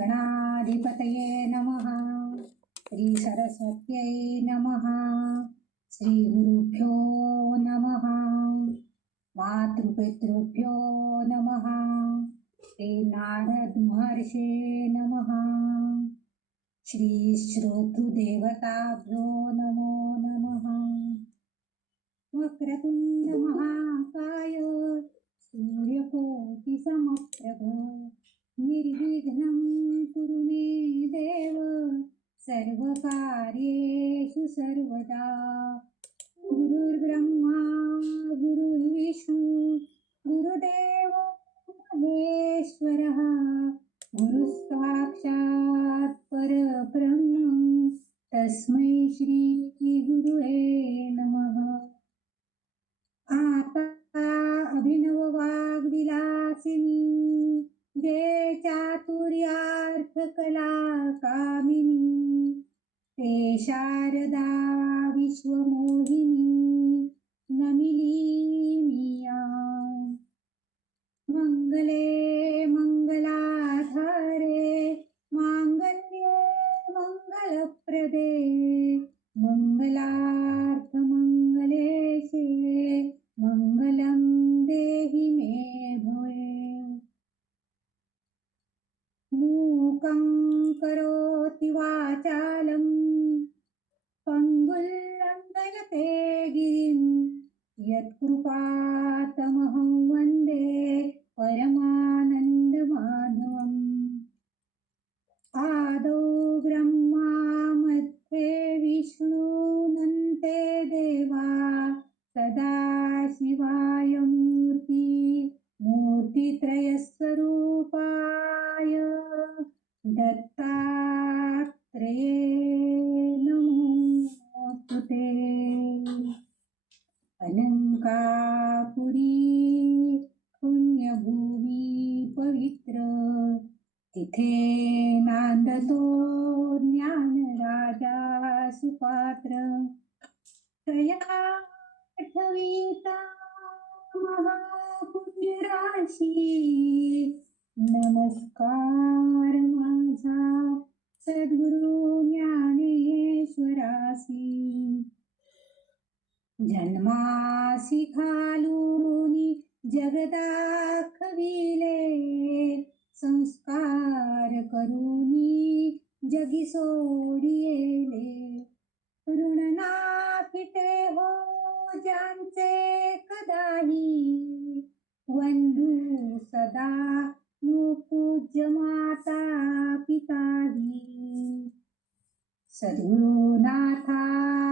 गणाधिपतये नमः. श्री सरस्वत्यै नमः. श्री गुरुभ्यो नमः. मातृपितृभ्यो नमः. श्री नारद महर्षे नमः. श्री श्रोतृदेवताभ्यो नमो नमः. वक्रतुंड महाकाय सूर्यकोटि समप्रभ निर्विघ्नं कुरु मे देव सर्वकार्येषु सर्वदा. गुरुर्ब्रह्मा गुरुर्विष्णु गुरुदेव महेश्वरः गुरुसाक्षात् परब्रह्म तस्मै श्री गुरुवे नमः. आता अभिनव वाग्विलासिनी जे चातुर्यार्थ कला कामिनी ते शारदा विश्वमोहिनी नमिली मिया. मंगले मंगलाधारे मांगल्ये मंगलप्रदे मंगलार्थ मंगलेशे मंगलम देहि मे भवे. मूकं करोति वाचालं पंगुल्लंघयते गिरिं यत्कृपातमहं वन्दे परमानन्दमाधवम्. आदौ ब्रह्मा मध्ये विष्णुनन्ते देवा सदाशिवाय मूर्तित्रयस्वरूपाय दत्तात्रेये नमोस्तुते. अलंकापुरी पुण्यभूमी पवित्र तिथे नांदतो ज्ञान राजा सुपात्र. तया आठवीता महापुण्य राशी नमस्कार माझा सद्गुरु ज्ञानेश्वरासी. जन्मासी घालूनी जगदाखविले संस्कार करूनी जगी सोडिले. ऋण ना फिटे हो ज्यांचे कदाही वंदू सदा पूज्य माता पिताही. सद्गुरुनाथा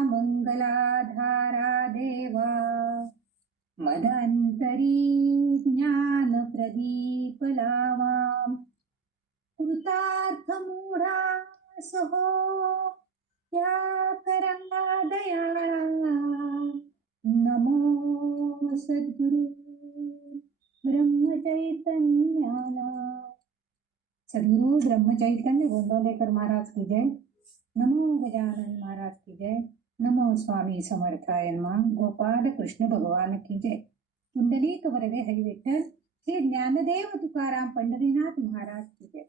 मंगलाधारा देवा मदंतरी ज्ञान प्रदीप लावा. कृतार्थ मूढा सहो या करा दयाळा. नमो सद्गुरु ब्रह्मचैतन्याला. सद्गुरु ब्रह्मचैतन्य गोंदवलेकर महाराज की जय. नमो गजानन महाराज की जय. नमो स्वामी समर्थाय नमः. गोपाल कृष्ण भगवान की जय. कुंडलिक वरदे हरिविठ्ठल. श्री ज्ञानदेव तुकाराम पंढरीनाथ महाराज की जय.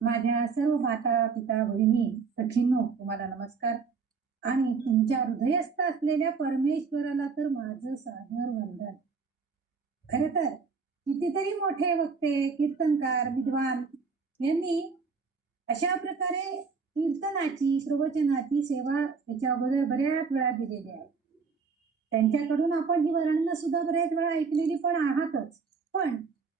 माझ्या सर्व माता पिता भगिनी सखींनो तुम्हाला नमस्कार. आणि तुमच्या हृदयस्थ असलेल्या परमेश्वराला तर माझं सादर वंदन. खर तर कितीतरी मोठे वक्ते कीर्तनकार विद्वान यांनी अशा प्रकारे कीर्तनाची प्रवचनाची सेवा याच्या अगोदर बऱ्याच वेळा दिलेली आहे. त्यांच्याकडून आपण ही वर्णनं सुद्धा बऱ्याच वेळा ऐकलेली पण आहातच. पण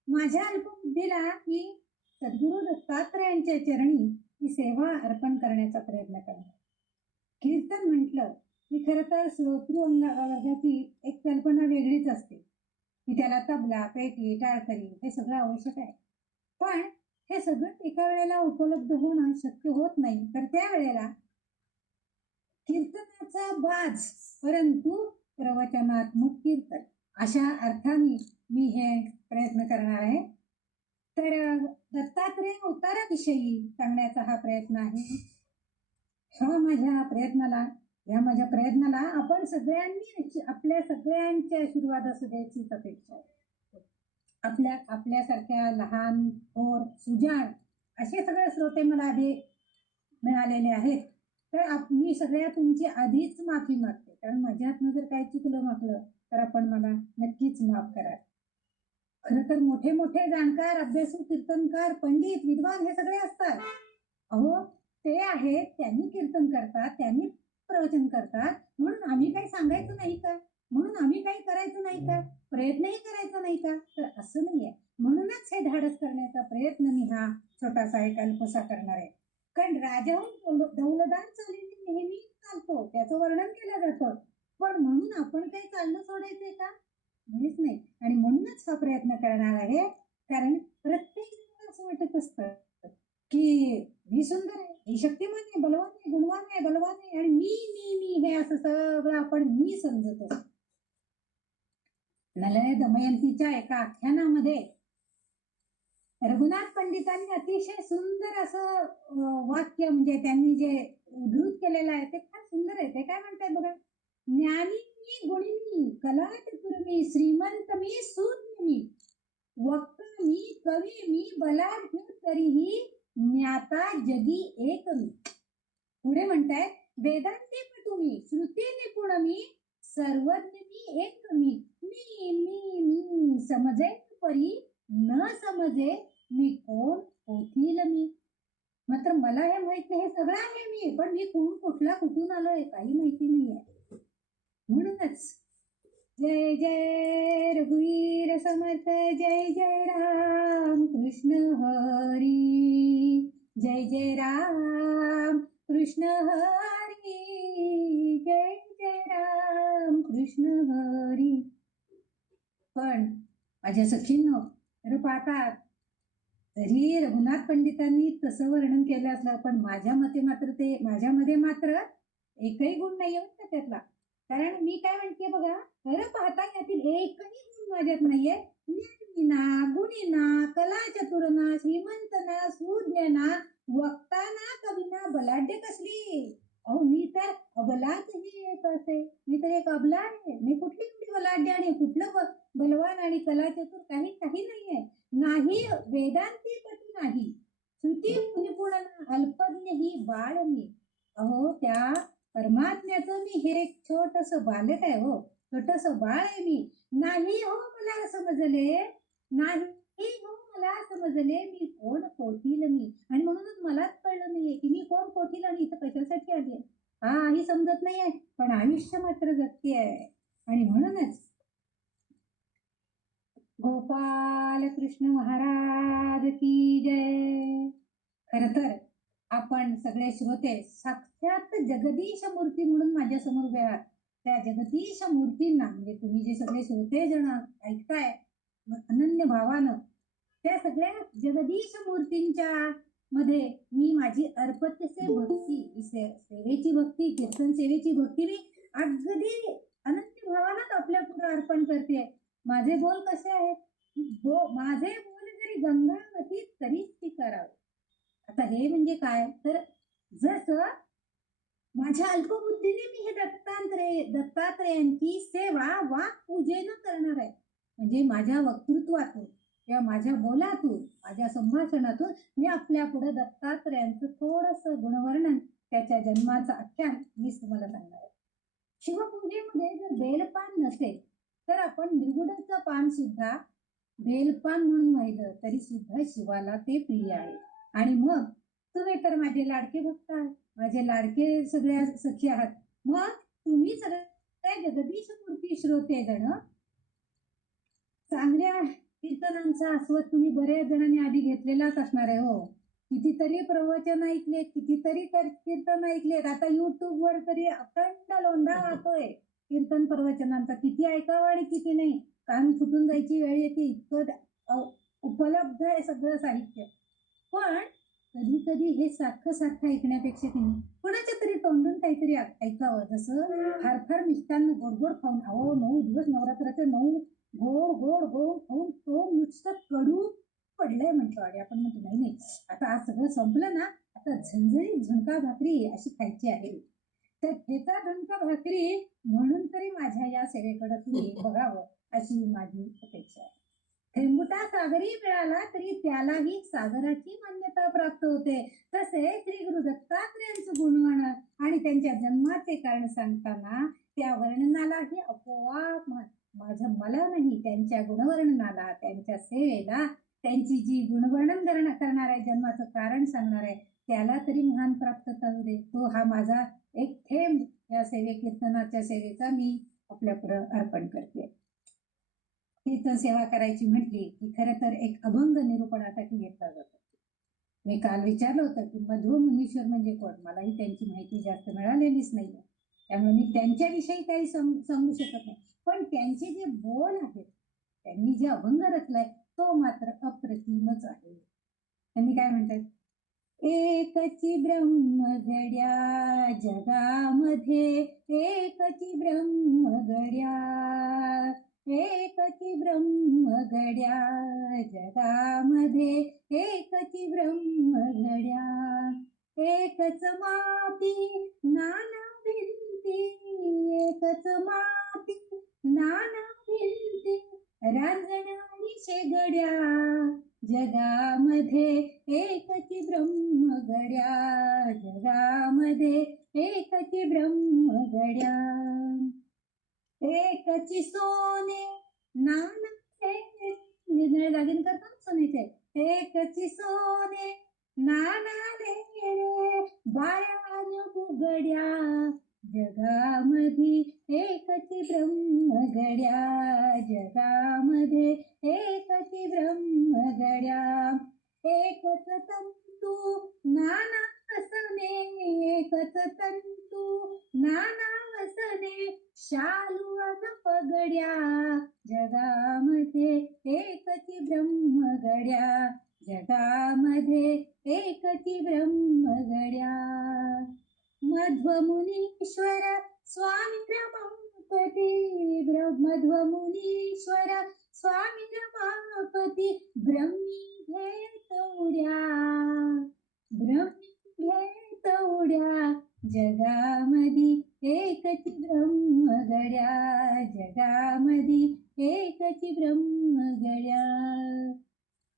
माझ्या अल्पबुद्धीला ही सद्गुरु दत्तात्रयांच्या चरणी ही सेवा अर्पण करण्याचा प्रयत्न करणार. कीर्तन म्हटलं की खरं तर श्रोतृ वर्गाची एक कल्पना वेगळीच असते की त्याला तबला पेटी टाळकरी हे सगळं आवश्यक आहे. पण हे सगळं एका वेळेला उपलब्ध होणं शक्य होत नाही. तर त्यावेळेला कीर्तनाचा बाज परंतु प्रवचनात्मक कीर्तन अशा अर्थाने मी हे प्रयत्न करणार आहे. तर दत्तात्रेय अवताराविषयी सांगण्याचा हा प्रयत्न आहे. या माझ्या प्रयत्नाला आपण सगळ्यांनी आपल्या सगळ्यांचे आशीर्वाद असू द्यायची अपेक्षा आहे. आपल्यासारख्या लहान थोर सुजाण असे सगळे श्रोते मला आधी मिळालेले आहेत. तर मी सगळ्या तुमची आधीच माफी मागते, कारण माझ्यातनं जर काही चुकलं मागलं तर आपण मला नक्कीच माफ करा. खर तर मोठे मोठे जाणकार, अभ्यासू, कीर्तनकार, पंडित, विद्वान हे सगळे असतात. अहो, ते आहेत, त्यांनी कीर्तन करतात, त्यांनी प्रवचन करतात, म्हणून आम्ही काही सांगायचं नाही का? म्हणून आम्ही काही करायचं नाही का? प्रयत्नही करायचा नाही का? तर असं नाहीये. म्हणूनच हे धाडस करण्याचा प्रयत्न मी हा छोटासा एक अल्पसा करणार आहे. कारण राजाहून दौलदार चालीने नेहमी चालतो, त्याचं वर्णन केलं जातं. पण म्हणून आपण काही चालणं सोडायचंय का? मुळीच नाही. आणि म्हणूनच हा प्रयत्न करणार आहे. कारण प्रत्येक जणाला असं वाटत असतं की मी सुंदर आहे, मी शक्तिमान आहे, बलवान आहे, गुणवान आहे, बलवान आहे, आणि मी हे असं सगळं आपण मी समजत असतो. नलने दमयंतीच्या एका आख्यानामध्ये रघुनाथ पंडितांनी अतिशय सुंदर असं वाक्य, म्हणजे त्यांनी जे उद्धृत केलेलं आहे ते फार सुंदर आहे. ते काय म्हणतात बघा, ज्ञानी मी, गुणी मी, कला चतुर मी, श्रीमंत मी, सूज्ञ मी, वक्ता मी, कवी मी, बलाढ्य तरीही ज्ञाता जगी एक मी. पुढे म्हणतायत, वेदांती पटू मी, श्रुती निपुण मी, सर्वज्ञ मी, एक मी, मी समजे परी न समजे मी कोण होतील मी. मात्र मला हे माहित नाही, हे सगळं आहे मी, पण मी कोण, कुठला, कुठून आलोय काही माहिती नाहीये. म्हणूनच जय जय रघुवीर समर्थ, जय जय राम कृष्ण हरी, जय जय राम कृष्ण हरी, जय जय राम कृष्ण हरी. पण माझ्या सखींनो, तर पाहतात, तरी रघुनाथ पंडितांनी तसं वर्णन केलं असलं, पण माझ्यामध्ये मात्र एकही गुण नाही होता त्यातला. कारण मी काय म्हणते बघा, खरं पाहता यातील एकही गुण माझ्यात नाहीये. ज्ञानीना, गुणीना, कला चतुरना, श्रीमंतना, सूज्ञना, वक्ताना, कवीना, बलाढ्य कसली. अहो, मी तर अबलातही एक असे, मी तर एक अबला आहे. मी कुठली बलाढ्य आणि कुठलं बलवान आणि कला चतुर काही नाहीये. नाही वेदांती पटू नाही, श्रुती निपुण अल्पज्ञ ही बाळ मी. अहो, त्या परमात्म्याचं मी हे एक छोटस बालक आहे. हो, छोटस बाळ आहे मी. नाही हो मला समजले, नाही हो मला समजले मी कोण कोठील मी. आणि म्हणूनच मलाच कळलं नाहीये की मी कोण, कोठील आणि इथं कशासाठी आली. हा ही समजत नाहीये, पण आयुष्य मात्र जगती आहे. आणि म्हणूनच गोपाल कृष्ण महाराज की जय. खर तर आपण सगळे श्रोते साक्षात जगदीश मूर्ती म्हणून माझ्या समोर उभे आहात. त्या जगदीश मूर्तींना, म्हणजे तुम्ही जे सगळे श्रोते जण ऐकताय अनन्य भावानं, त्या सगळ्या जगदीश मूर्तींच्या मध्ये मी माझी अर्पत्यसे भक्ती, सेवेची भक्ती, कीर्तन सेवेची भक्ती मी अगदी अनन्य भावानंच आपल्या पुढे अर्पण करते. माझे बोल कसे आहेत, माझे बोल जरी गंगावती तरी स्वीकारावे. आता हे म्हणजे काय, तर जसं माझ्या अल्पबुद्धीने मी हे दत्तात्रयांची सेवा वाक पूजेनं करणार आहे. म्हणजे माझ्या वक्तृत्वातून किंवा माझ्या बोलातून, माझ्या संभाषणातून मी आपल्या पुढे दत्तात्रयांचं थोडस गुणवर्णन, त्याच्या जन्माचं आख्यान मी तुम्हाला सांगणार आहे. शिवपूजेमध्ये जर बेलपान नसेल तर आपण निरगुडाचं पान सुद्धा बेलपान म्हणून वाहिलं तरी सुद्धा शिवाला ते प्रिय आहे. आणि मग तुम्ही तर माझे लाडके भक्त आहात, माझे लाडके सगळ्या सखी आहात. मग तुम्ही सगळ्या जगदीश मूर्ती श्रोते जण चांगल्या कीर्तनांचा आस्वाद तुम्ही बऱ्याच जणांनी आधी घेतलेलाच असणार आहे. हो, कितीतरी प्रवचन ऐकलेत, कितीतरी कीर्तन ऐकलेत. आता युट्यूबवर तरी अखंड लोंढा वाहतोय कीर्तन प्रवचनांचा. किती ऐकावं आणि किती नाही, कान फुटून जायची वेळ येते, इतकं उपलब्ध आहे सगळं साहित्य. पण कधी कधी हे सारखं ऐकण्यापेक्षा त्यांनी कोणाच्या तरी तोंडून काहीतरी ऐकावं. जसं फार फार मिष्टान्न गोड खाऊन, अहो 9 दिवस नवरात्राचे 9 गोड खाऊन तो नुसतं कडू पडलंय म्हटलं. आणि आपण म्हणतो नाही, आता आज सगळं संपलं ना, आता झणझणीत झुणका भाकरी अशी खायची आहे. तर ठेचा झुणका भाकरी म्हणून तरी माझ्या या सेवेकडे तुम्ही बघावं अशी माझी अपेक्षा आहे. थेंबुटा सागरी मिळाला तरी त्यालाही सागराची मान्यता प्राप्त होते. तसे श्री गुरु दत्तात्रेयांचं गुणगण आणि त्यांच्या जन्माचे कारण सांगताना त्या वर्णनालाही आपोआप माझं मला नाही, त्यांच्या गुणवर्णनाला, त्यांच्या सेवेला, त्यांची जी गुणवर्णन करणार आहे, जन्माचं कारण सांगणार आहे, त्याला तरी महान प्राप्तता होऊ दे. तो हा माझा एक थेंब या कीर्तनाच्या सेवेचा मी आपल्या पुढे अर्पण करते. कीर्तन सेवा करायची म्हटली की खरं तर एक अभंग निरूपणासाठी घेतला जातो. मी काल विचारलं होतं की मध्व मुनीश्वर म्हणजे कोण, मलाही त्यांची माहिती जास्त मिळालेलीच नाही, त्यामुळे मी त्यांच्याविषयी काही सांगू शकत नाही. पण त्यांचे जे बोल आहेत, त्यांनी जे अभंग रचलाय तो मात्र अप्रतिमच आहे. त्यांनी काय म्हणतात, एकची ब्रह्म गड्या जगामध्ये, एकची ब्रह्म गड्या, एकची ब्रह्म गड्या जगामध्ये, एकची ब्रह्म गड्या, एकच माती नाना भिंती, एकच माती नाना भिंती, रांजणारी शेगड्या जगामध्ये, एकची ब्रह्म गड्या जगामध्ये, एकची ब्रह्म गड्या, एकची सोने नाना निर्णय दागिन करतात सोनेचे, एकची सोने नाना बाया बुगड्या जगामध्ये, एकची ब्रह्म गड्या जगामध्ये, एकची ब्रह्म गड्या, एकच तंतू नाना वसने, एकच तंतू नाना वसने, शालू अन पगड्या जगामध्ये, एकची ब्रह्म गड्या जगामध्ये, एकची ब्रह्म गड्या. मध्व मुनीश्वर स्वामी रमापती, मध्व मुनीश्वर स्वामी रमापती, ब्रह्मी घेत उड्या, ब्रह्मी घेत उड्या जगामधी, एकची ब्रह्म गड्या जगामधी, एकची ब्रह्म गड्या.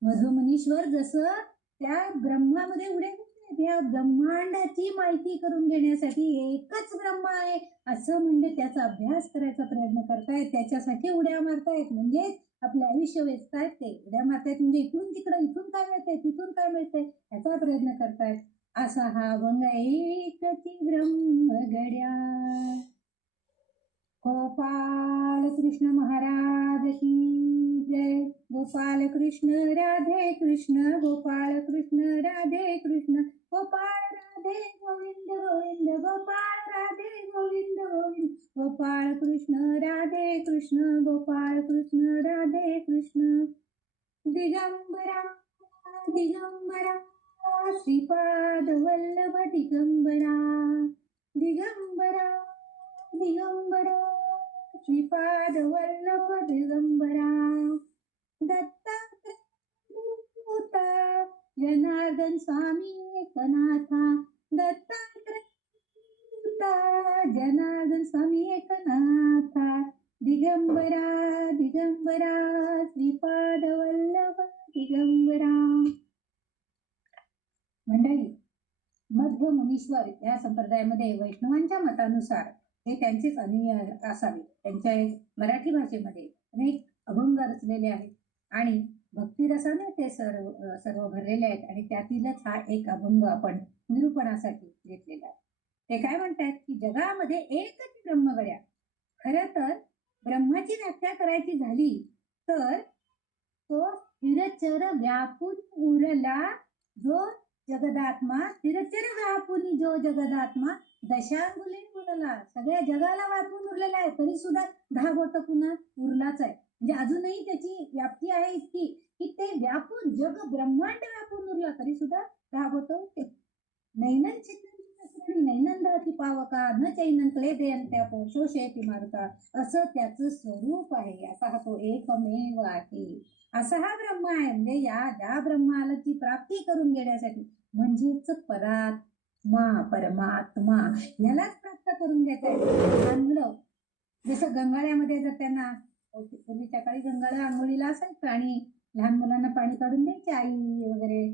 मध्व मुनीश्वर जसं त्या ब्रह्मामध्ये उड्या घेतात, या ब्रह्मांडाची माहिती करून घेण्यासाठी एकच ब्रह्म आहे असं म्हणजे त्याचा अभ्यास करायचा प्रयत्न करतायत, त्याच्यासाठी उड्या मारतायत. म्हणजे आपलं आयुष्य वेचतायत, ते उड्या मारतायत म्हणजे इकडून तिकडं, इथून काय मिळतंय तिथून काय मिळतंय याचा प्रयत्न करतायत. असा हा अभंग, एकची ब्रह्म गड्या. गोपाल कृष्ण महाराज की जय. गोपाल कृष्ण राधे कृष्ण, गोपाल कृष्ण राधे कृष्ण, गोपाळ राधे गोविंद गोविंद, गोपाळ राधे गोविंद गोविंद, गोपाळ कृष्ण राधे कृष्ण, गोपाळ कृष्ण राधे कृष्ण. दिगंबरा दिगंबरा श्रीपाद वल्लभ दिगंबरा, दिगंबरा दिगंबरा श्रीपाद वल्लभ दिगंबरा, दत्तात्रय जनार्दन स्वामी एकनाथा, दत्तात्रय जनार्दन स्वामी एकनाथा, दिगंबरा दिगंबरा श्रीपाद वल्लभ दिगंबरा. मंडळी, मध्व मुनीश्वर या संप्रदायामध्ये वैष्णवांच्या मतानुसार हे त्यांचेच अनुयायी असावे. त्यांच्या मराठी भाषेमध्ये अनेक अभंग रचलेले आहेत आणि भक्तिरसाने ते सर्व भरलेले आहेत आणि त्यातीलच हा एक अभंग आपण निरूपणासाठी घेतलेला आहे. ते काय म्हणतात की जगामध्ये एकच ब्रह्मगड्या. खरं तर ब्रह्माची व्याख्या करायची झाली तर तो स्थिरचर व्यापून उरला जो जगदात्मा, स्थिरचर व्यापुनी जो जगदात्मा, दशांगुली उरला, सगळ्या जगाला व्यापून उरलेला आहे तरी सुद्धा 10 बोट पुन्हा उरलाच आहे. म्हणजे अजूनही त्याची व्याप्ती आहे इतकी की ते व्यापून जग ब्रह्मांड व्यापून उरला तरी सुद्धा 10 बोट होते. नैनन चित्रणी नैनंदाती पावका न चैनन क्लेदयंत्या पोषोषेती मारुता, असं त्याचं स्वरूप आहे. असा हा तो एकमेव आहे. असा हा ब्रह्म आहे. म्हणजे या ज्या ब्रह्माची प्राप्ती करून घेण्यासाठी म्हणजेच परमात्मा यालाच प्राप्त करून घ्यायचंय. जसं गंगाळ्यामध्ये जर त्यांना पूर्वीच्या काळी गंगाळा आंघोळीला असायचं आणि लहान मुलांना पाणी काढून द्यायची आई वगैरे.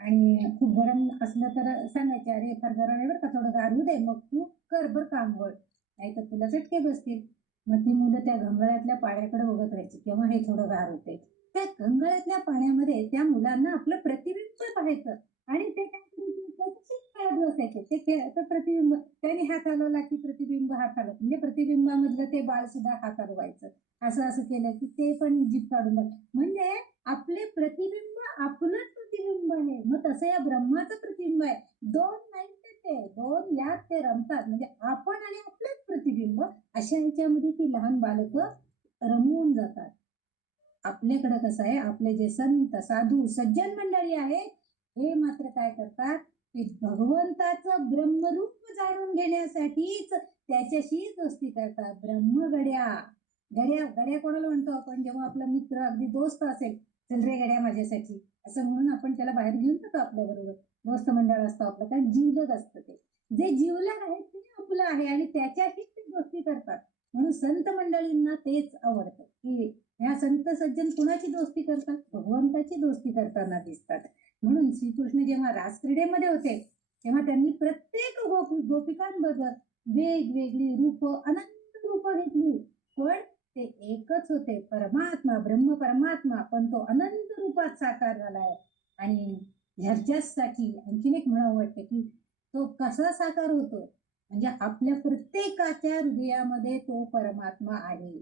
आणि खूप गरम असलं तर सांगायचे, अरे फार गरम आहे बरं का, थोडं गारू दे, मग तू कर बरं का आंघोळ, नाही तर तुला चटके बसतील. मग ती मुलं त्या गंगाळ्यातल्या पाण्याकडे बघत राहायची, केव्हा हे थोडं गार होते. त्या गंगाळ्यातल्या पाण्यामध्ये त्या मुलांना आपलं प्रतिबिंब पाहायचं आणि ते काय करायचे, खेळत बसायचे. ते खेळाचं प्रतिबिंब त्याने हात हलवला की प्रतिबिंब हात हलवत, म्हणजे प्रतिबिंबामधलं ते बाळ सुद्धा हात हलवायचं. असं असं केलं की ते पण जीभ काढून बघ, म्हणजे आपले प्रतिबिंब आपलंच प्रतिबिंब आहे. मग तसं या ब्रह्माचं प्रतिबिंब आहे. दोन नाही ते दोन यात ते रमतात, म्हणजे आपण आणि आपलंच प्रतिबिंब. अशा ह्याच्यामध्ये ती लहान बालकं रमवून जातात. आपल्याकडं कसं आहे, आपले जे संत साधू सज्जन मंडळी आहेत, हे मात्र काय करतात की भगवंताचं ब्रह्मरूप जाणून घेण्यासाठीच त्याच्याशी दोस्ती करतात. ब्रह्मगड्या, गड्या गड्या कोणाला म्हणतो आपण, जेव्हा आपला मित्र अगदी दोस्त असेल, चल रे गड्या माझ्यासाठी, असं म्हणून आपण त्याला बाहेर घेऊन जातो आपल्या बरोबर. दोस्त मंडळ असतं आपलं, कारण जीवलग असतं ते. जे जीवलग आहे ते आपलं आहे आणि त्याच्याशीच ते दोस्ती करतात. म्हणून संत मंडळींना तेच आवडतं की ह्या संत सज्जन कुणाची दोस्ती करतात, भगवंताची दोस्ती करताना दिसतात. म्हणून श्रीकृष्ण जेव्हा रासक्रीडेमध्ये होते तेव्हा त्यांनी प्रत्येक गोपिकांबरोबर वेगवेगळी रूप, अनंत रूप घेतली, पण ते एकच होते, परमात्मा, ब्रह्म परमात्मा, पण तो अनंत रूपात साकार झालाय. आणि ह्याच्यासाठी आणखीन एक म्हणावं वाटतं की तो कसा साकार होतो, म्हणजे आपल्या प्रत्येकाच्या हृदयामध्ये तो परमात्मा आहे.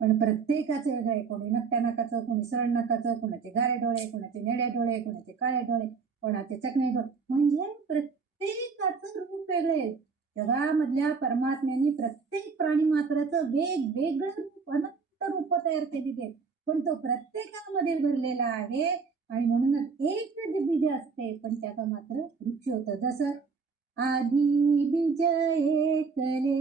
पण प्रत्येकाचं वेगळं आहे. कोणी नकट्या नाकाचं, कोणी सरळ नाकाचं, कोणाचे गारे डोळे, कोणाचे नेडे डोळे, कोणाचे काळे डोळे, कोणाचे चकणे डोळे, म्हणजे प्रत्येकाचं रूप वेगळे. जगामधल्या परमात्म्याने प्रत्येक प्राणी मात्राचं वेगवेगळं रूप, अनंत रूप तयार केलेली, पण तो प्रत्येकामध्ये भरलेला आहे. आणि म्हणूनच एक बीज असते, पण त्याचा मात्र वृक्ष होतं. जसं आधी बीज एकले,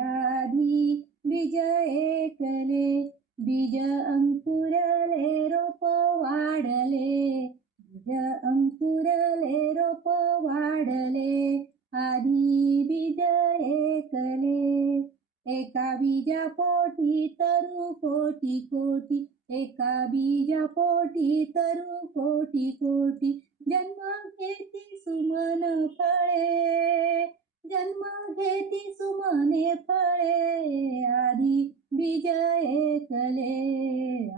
आधी बीज एकले, बीज अंकुरले रोप वाढले, बीज अंकुरले रोप वाढले, आधी बीज एकले. एका बीजा पोटी तरु कोटी कोटी, एका बीजा पोटी तरु कोटी कोटी, जन्म घेती सुमन फळे, जन्म घेती सुमने फळे, आधी बीज एकले,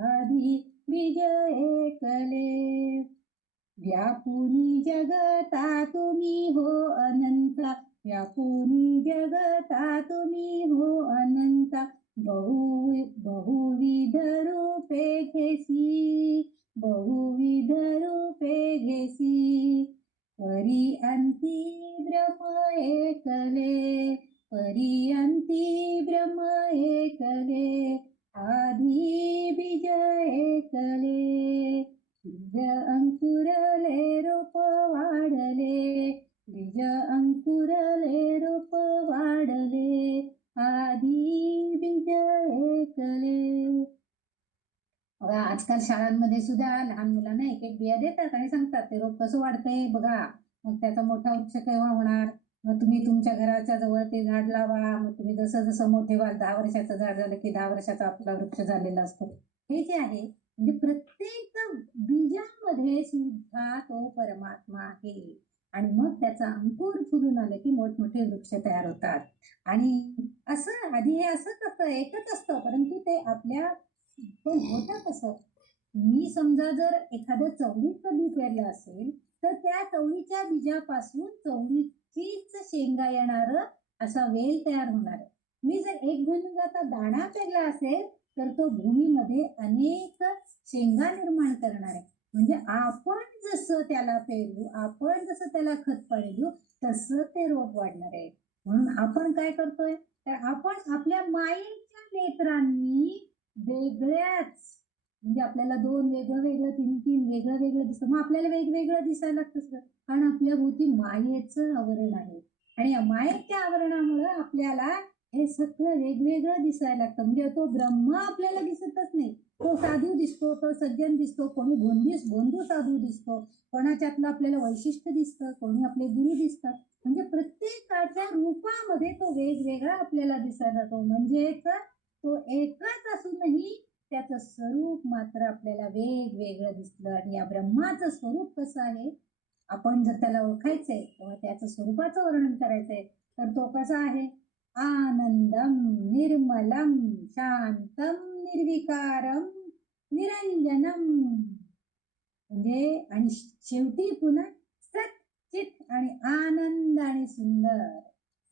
आधी बीज एकले. व्यापुनी जगता तुम्ही हो अनंता, व्यापुनी जगता तुम्ही हो अनंता, बहुविध रूपे घेसी, बहुविध रूपे घेसी, परी अंती ब्रह्म एकले, परी अंती ब्रह्म एकले, आधी बीज एकले, बीज अंकुरले रोप वाढले, बीज अंकुरले रोप वाढले, आधी बीज एकले. बघा, आजकाल शाळांमध्ये सुद्धा लहान मुलांना एक एक बिया देतात आणि सांगतात ते रोप कसं वाढतंय बघा, मग त्याचा मोठा वृक्ष केव्हा होणार, मग तुम्ही तुमच्या घराच्या जवळ ते झाड लावा, मग तुम्ही जसं जसं मोठे व्हाल, 10 वर्षाचं झाड झालं की 10 वर्षाचा आपला वृक्ष झालेला असतो. हे जे आहे, म्हणजे प्रत्येक बीजामध्ये सुद्धा तो परमात्मा आहे. आणि मग त्याचा अंकुर फुलून आलं की मोठमोठे वृक्ष तयार होतात. आणि असं आधी हे असंच असतं, एकच असतं, परंतु ते आपल्या पण होतं कसं, मी समजा जर एखादं चवळीचं बी पेरलं असेल, तर त्या चवळीच्या बीजापासून चवळीचीच शेंगा येणार असा वेल तयार होणार आहे. मी जर एक भुईमुगाचा दाणा पेरला असेल तर तो भूमीमध्ये अनेक शेंगा निर्माण करणार आहे. म्हणजे आपण जसं त्याला पेरू, आपण जसं त्याला खत पाणी देऊ, तसं ते रोप वाढणार आहे. म्हणून आपण काय करतोय, तर आपण आपल्या मायेच्या नेत्रांनी वेगळ्याच, म्हणजे आपल्याला 2 वेगळं वेगळं, 3 वेगळं वेगळं दिसतं. मग आपल्याला वेगवेगळं दिसायला लागतं, कारण आपल्या भोवती मायेचं आवरण आहे. आणि या मायेच्या आवरणामुळे आपल्याला हे सगळं वेगवेगळं दिसायला लागतं. म्हणजे तो ब्रह्म आपल्याला दिसतच नाही, तो साधू दिसतो, तो सज्जन दिसतो, कोणी भोंदू साधू दिसतो, कोणाच्यातलं आपल्याला वैशिष्ट्य दिसतं, कोणी आपले गुरु दिसतात. म्हणजे प्रत्येकाच्या रूपामध्ये तो वेगवेगळा आपल्याला दिसायला जातो. म्हणजेच तो एकच असूनही त्याचं स्वरूप मात्र आपल्याला वेगवेगळं दिसलं. आणि या ब्रह्माचं स्वरूप कसं आहे, आपण जर त्याला ओळखायचंय किंवा त्याचं स्वरूपाचं वर्णन करायचंय तर तो कसा आहे, आनंदम निर्मलम शांतम निर्विकारम निरंजनम. म्हणजे आणि शेवटी पुन्हा सच्चित आणि आनंद आणि सुंदर,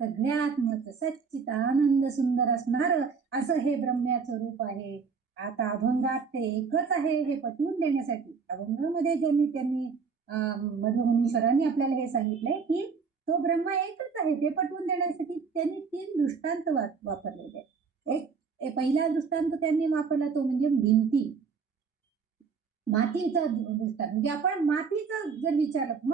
सगळ्यात महत्व सच्चित आनंद सुंदर असणार असं हे ब्रह्म्याचं रूप आहे. आता अभंगात ते एकच आहे हे पटवून देण्यासाठी अभंगामध्ये त्यांनी मधुमुनीश्वरांनी आपल्याला हे सांगितलंय की तो ब्रह्म एकच आहे ते पटवून देण्यासाठी त्यांनी 3 दृष्टांत वापरलेले. एक पहिला दृष्टांत त्यांनी वापरला तो म्हणजे भिंती, मातीचा दृष्टांत. म्हणजे आपण मातीचा जर विचारलं,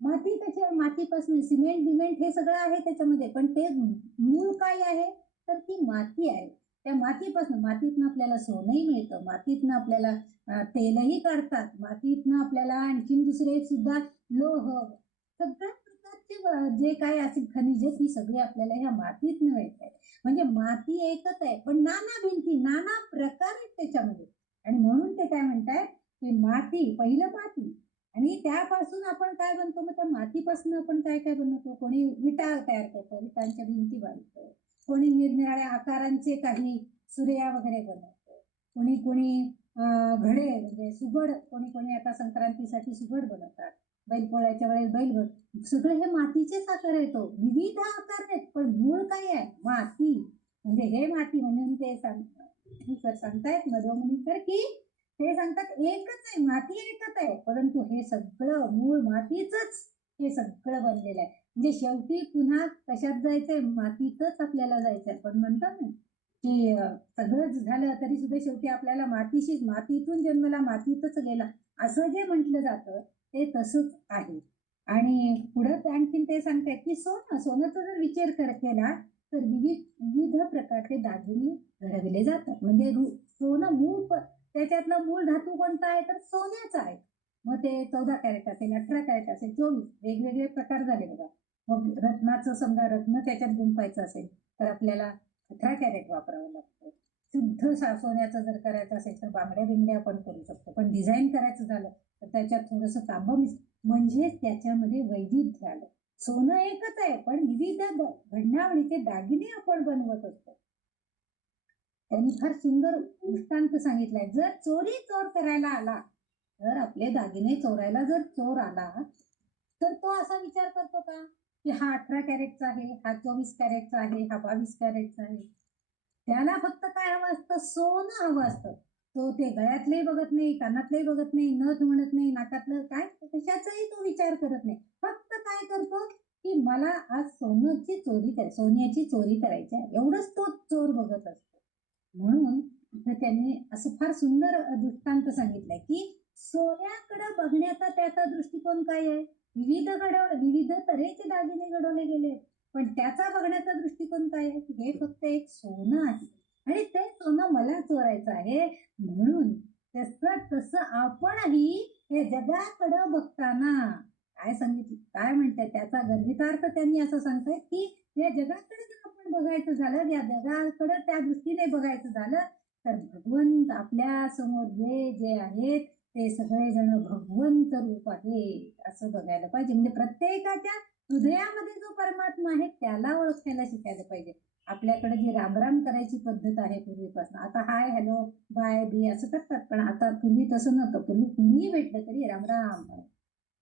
माती त्याच्या मातीपासून सिमेंट हे सगळं आहे त्याच्यामध्ये, पण ते मूळ काय आहे तर ती माती आहे. त्या मातीतनं आपल्याला सोनंही मिळतं, मातीतनं आपल्याला तेलही काढतात, मातीतनं आपल्याला आणखीन दुसरे सुद्धा लोह, सगळ्या प्रकारचे जे काय असेल खनिजे ती सगळी आपल्याला ह्या मातीतनं मिळतात. म्हणजे माती एकच आहे पण नाना भिंती नाना प्रकार आहेत त्याच्यामध्ये. आणि म्हणून ते काय म्हणतात की माती, पहिलं माती, आणि त्यापासून आपण काय बनतो, मग त्या मातीपासून आपण काय काय बनवतो. कोणी विटा तयार करतो, विटांच्या भिंती बांधतो, कोणी निरनिराळ्या आकारांचे काही सुर्या वगैरे बनवतो, कोणी घडे म्हणजे सुगड, कोणी आता संक्रांतीसाठी सुगड बनवतात, बैलपोळ्याच्या वेळेस बैल सगळे हे मातीचेच आकार येतो, विविध आकार आहेत पण मूळ काय आहे माती. म्हणजे हे माती म्हणून ते सांगतायत मधुमुनीश्वर की ते सांगतात एकच आहे, माती एकच आहे, परंतु हे सगळं मूळ मातीचंच हे सगळं बनलेलं आहे. म्हणजे शेवटी पुन्हा कशात जायचंय, मातीतच आपल्याला जायचंय. पण म्हणतात ना की सगळंच झालं तरी सुद्धा शेवटी आपल्याला मातीतून जन्मला मातीतच गेला असं जे म्हटलं जातं ते तसंच आहे. आणि पुढं आणखीन ते सांगतात की सोन्याचा जर विचार केला तर विविध प्रकारचे दागिने घडवले जातात. म्हणजे सोनं मूळ, त्याच्यातला मूळ धातू कोणता आहे तर सोन्याचा आहे. मग ते 14 कॅरेट असेल, 18 कॅरेट असेल, 24 वेगवेगळे प्रकार झाले बघा. मग रत्नाचं समजा रत्न त्याच्यात गुंफायचं असेल तर आपल्याला 18 कॅरेट वापरावं लागतं. शुद्ध सोन्याचं जर करायचं असेल तर बांगड्या बिंगड्या आपण करू शकतो, पण डिझाईन करायचं झालं तर त्याच्यात थोडंसं तांबं म्हणजे त्याच्यामध्ये वैविध्य आलं. सोनं एकच आहे पण विविध घडणावळीचे दागिने आपण बनवत असतो. त्यांनी फार सुंदर दृष्टांत सांगितलाय. जर चोर करायला आला तर आपले दागिने चोरायला जर चोर आला तर तो असा विचार करतो का की हा 18 कॅरेटचा आहे, हा 24 कॅरेटचा आहे, हा 22 कॅरेटचा आहे. त्याला फक्त काय हवं असतं, सोनं हवं असतं. तो ते गळ्यातलंही बघत नाही, कानातलंही बघत नाही, नथ म्हणत नाही, नाकातलं काय कशाचाही तो विचार करत नाही. फक्त काय करतो की मला आज सोन्याची चोरी करायची आहे, एवढंच तो चोर बघत असतो. म्हणून त्यांनी असं फार सुंदर दृष्टांत सांगितलंय की सोन्याकडे बघण्याचा त्याचा दृष्टिकोन काय आहे, विविध तऱ्हेचे दागिने घडवले गेले, पण त्याचा बघण्याचा दृष्टिकोन काय आहे, हे फक्त एक सोनं आहे आणि ते सोनं मला चोरायचं आहे. म्हणून तसं आपणही हे जगाकडे बघताना काय म्हणतात त्याचा गर्भितार्थ त्यांनी असं सांगताय की या जगाकडे जर आपण बघायचं झालं, या जगाकडे त्या दृष्टीने बघायचं झालं तर भगवंत आपल्या समोर जे आहेत ते सगळेजण भगवंत रूप आहे असं बघायला पाहिजे. म्हणजे प्रत्येकाच्या हृदयामध्ये जो परमात्मा आहे त्याला ओळखायला शिकायला पाहिजे. आपल्याकडे जी रामराम करायची पद्धत आहे पूर्वीपासून, आता हाय हॅलो बाय बी असं करतात, पण आता पूर्वी तसं नव्हतं. पूर्वी कुणीही भेटलं तरी रामराम,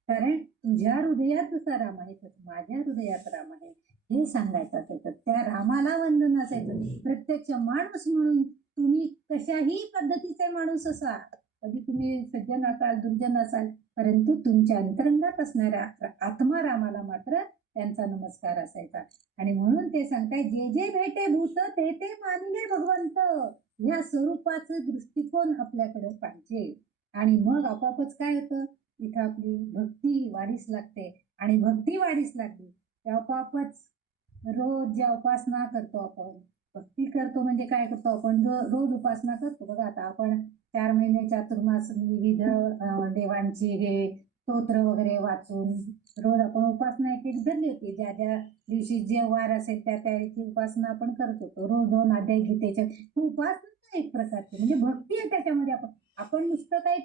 कारण तुझ्या हृदयात जसा राम आहे तसं माझ्या हृदयात राम आहे हे सांगायचं असायचं. त्या रामाला वंदन असायचं. प्रत्यक्ष माणूस म्हणून तुम्ही कशाही पद्धतीचे माणूस असा, कधी तुम्ही सज्जन असाल दुर्जन असाल, परंतु तुमच्या अंतरंगात असणाऱ्या आत्मा रामाला मात्र त्यांचा नमस्कार असायचा. आणि म्हणून ते सांगताय जे जे भेटे भूत ते ते मानिले भगवंत, या स्वरूपाचं दृष्टिकोन आपल्याकडे पाहिजे. आणि मग आपोआपच काय होतं, इथं आपली भक्ती वाढीस लागते. आणि भक्ती वाढीस लागली ते आपोआपच रोज ज्या उपासना करतो आपण, भक्ती करतो म्हणजे काय करतो आपण, रोज उपासना करतो बघा. आता आपण 4 महिने चातुर्मास विविध देवांची हे स्तोत्र वगैरे वाचून रोज आपण उपासना एक एक धरली होती. ज्या ज्या दिवशी जे वार असेल त्या त्याची उपासना आपण करत होतो. रोज 2 अध्याय गीतेचे. उपासना एक प्रकारची म्हणजे भक्ती आहे त्याच्यामध्ये. आपण नुसतं काही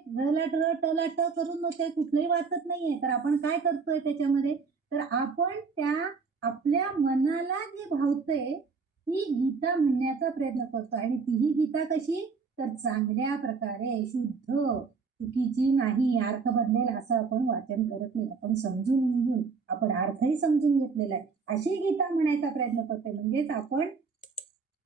टलाट करून ते कुठलंही वाचत नाहीये. तर आपण काय करतोय त्याच्यामध्ये, तर आपण त्या आपल्या मनाला जे भावतंय ती गीता म्हणण्याचा प्रयत्न करतो. आणि तीही गीता कशी, तर चांगल्या प्रकारे शुद्ध, चुकीची नाही, अर्थ बदलेल असं आपण वाचन करत नाही. आपण समजून आपण अर्थही समजून घेतलेला आहे अशी गीता म्हणायचा प्रयत्न करतोय. म्हणजेच आपण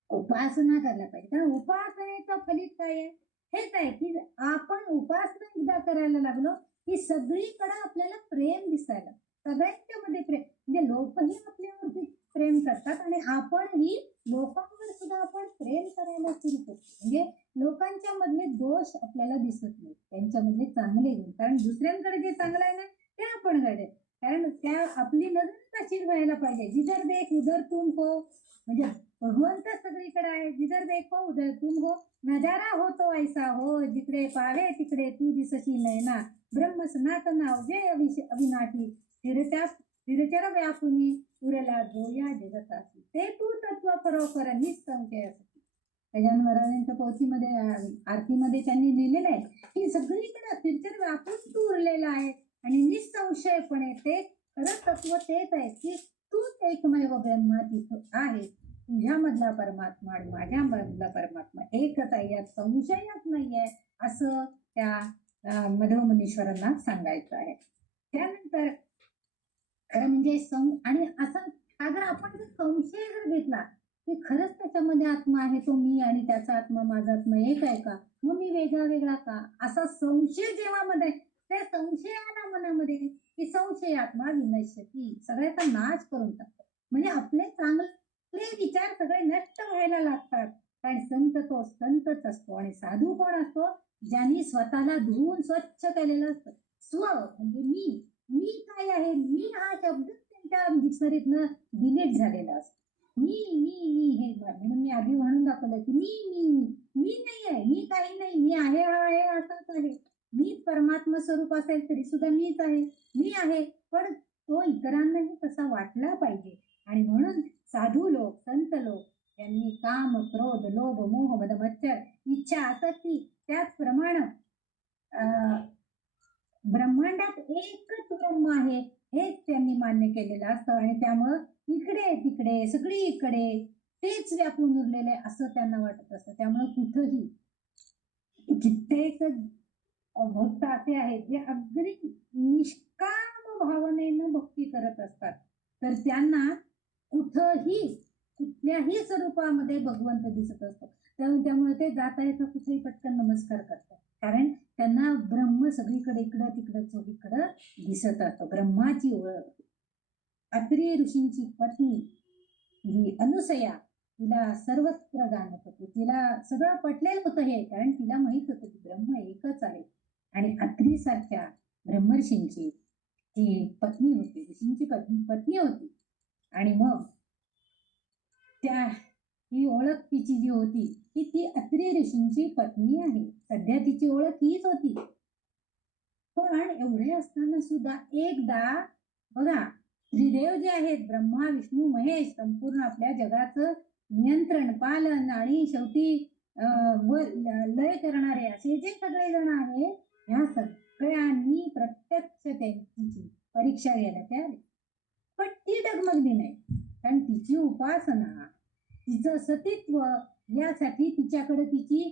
उपासना करायला पाहिजे. कारण उपासनेचं फलित काय आहे, हेच आहे की आपण उपासना एकदा करायला लागलो की सगळीकडे आपल्याला प्रेम दिसायला, सगळ्यांच्या मध्ये प्रेम. म्हणजे लोकही आपल्यावरती प्रेम करतात आणि आपणही लोकांवर सुद्धा आपण प्रेम करायला सुरू करतो. म्हणजे लोकांच्या मधले दोष आपल्याला दिसत नाही, त्यांच्यामधले चांगले गुण. कारण दुसऱ्यांकडे जे चांगलं आहे ना ते आपण घडेल. कारण त्या आपली नजर तशी व्हायला पाहिजे. जिधर देख उधर तुम हो. म्हणजे भगवंत सगळीकडे आहे. जिधर देखो उधर तुम हो. नजारा हो तो ऐसा हो, जिकडे पाहे तिकडे तू दिसशी नयना. ब्रह्म सनातन अवघे अविनाशी. फिरचर व्यापुनी उरला जो या जगतासी. ते तू तत्व परोपर निसंशय असती. गजानन महाराजांच्या पोथीमध्ये आरतीमध्ये त्यांनी लिहिलेलं आहे की सगळीकडे फिरचर व्यापून तू उरलेला आहे आणि निसंशयपणे ते खरं तत्व तेच आहे की तूच एकमेव ब्रह्मा तिथं आहे. तुझ्यामधला परमात्मा आणि माझ्यामधला परमात्मा एकच आहे, यात संशयच नाहीये असं त्या मधवमुनीश्वरांना सांगायचं आहे. त्यानंतर खरं म्हणजे आणि असं अगर आपण जर संशय जर घेतला की खरंच त्याच्यामध्ये आत्मा आहे, तो मी आणि त्याचा आत्मा माझा आत्मा एक आहे का, मग मी वेगळा वेगळा का, असा संशय जेव्हा मध्ये त्या संशयाला मनामध्ये की संशय आत्मा विनश्यती, सगळ्याचा नाश करून टाकतो. म्हणजे आपले चांगले विचार सगळे नष्ट व्हायला लागतात. कारण संत तो संतच असतो. आणि साधू कोण असतो, ज्यांनी स्वतःला धुवून स्वच्छ केलेलं असतं. स्व म्हणजे मी काय आहे, मी हा शब्द त्यांच्या डिक्शनरीतनं डिलीट झालेला असतो. मी हे म्हणून मी आधी म्हणून दाखवलं की मी नाही आहे, मी काही नाही, मी आहे हा आहे असाच आहे. मीच परमात्मा स्वरूप असेल तरी सुद्धा मीच आहे, मी आहे. पण तो इतरांनाही तसा वाटला पाहिजे. आणि म्हणून साधू लोक, संत लोक यांनी काम, क्रोध, लोभ, मोह, मद, मच्छर, इच्छा, आसक्ती त्याचप्रमाणे ब्रह्मांडात एकच ब्रह्म आहे हेच त्यांनी मान्य केलेलं असतं. आणि त्यामुळं इकडे तिकडे सगळीकडे तेच व्यापून उरलेले असं त्यांना वाटत असतं. त्यामुळे कुठंही कित्येक भक्त असे आहेत जे अगदी निष्काम भावनेनं भक्ती करत असतात. तर त्यांना कुठंही कुठल्याही स्वरूपामध्ये भगवंत दिसत असतो. त्यामुळे ते जाता येतं कुठेही पटकन नमस्कार करतात. कारण त्यांना ब्रह्म सगळीकडे इकडं तिकडं चोहीकडं दिसत असतो. ब्रह्माची ओळख. अत्री ऋषींची पत्नी ही अनुसया, तिला सर्वत्र जाणत होती. तिला सगळं पटलेलं होतं हे, कारण तिला माहित होतं की ब्रह्म एकच आहे. आणि अत्री सारख्या ब्रह्मर्षींची ती पत्नी होती, ऋषींची पत्नी होती. आणि मग त्या ही ओळख तिची जी होती की ती अत्री ऋषींची पत्नी आहे. सध्या तिची ओळख हीच होती. पण एवढे असताना सुद्धा एकदा बघा, त्रिदेव जे आहेत ब्रह्मा विष्णू महेश, संपूर्ण आपल्या जगाचं नियंत्रण पालन आणि शेवटी लय करणारे असे जे सगळे जण आहेत, ह्या सगळ्यांनी प्रत्यक्ष त्यांची परीक्षा घ्यायला तयार. पण ती डगमगली नाही. कारण तिची उपासना, तिचं सतीत्व, यासाठी तिच्याकडे तिची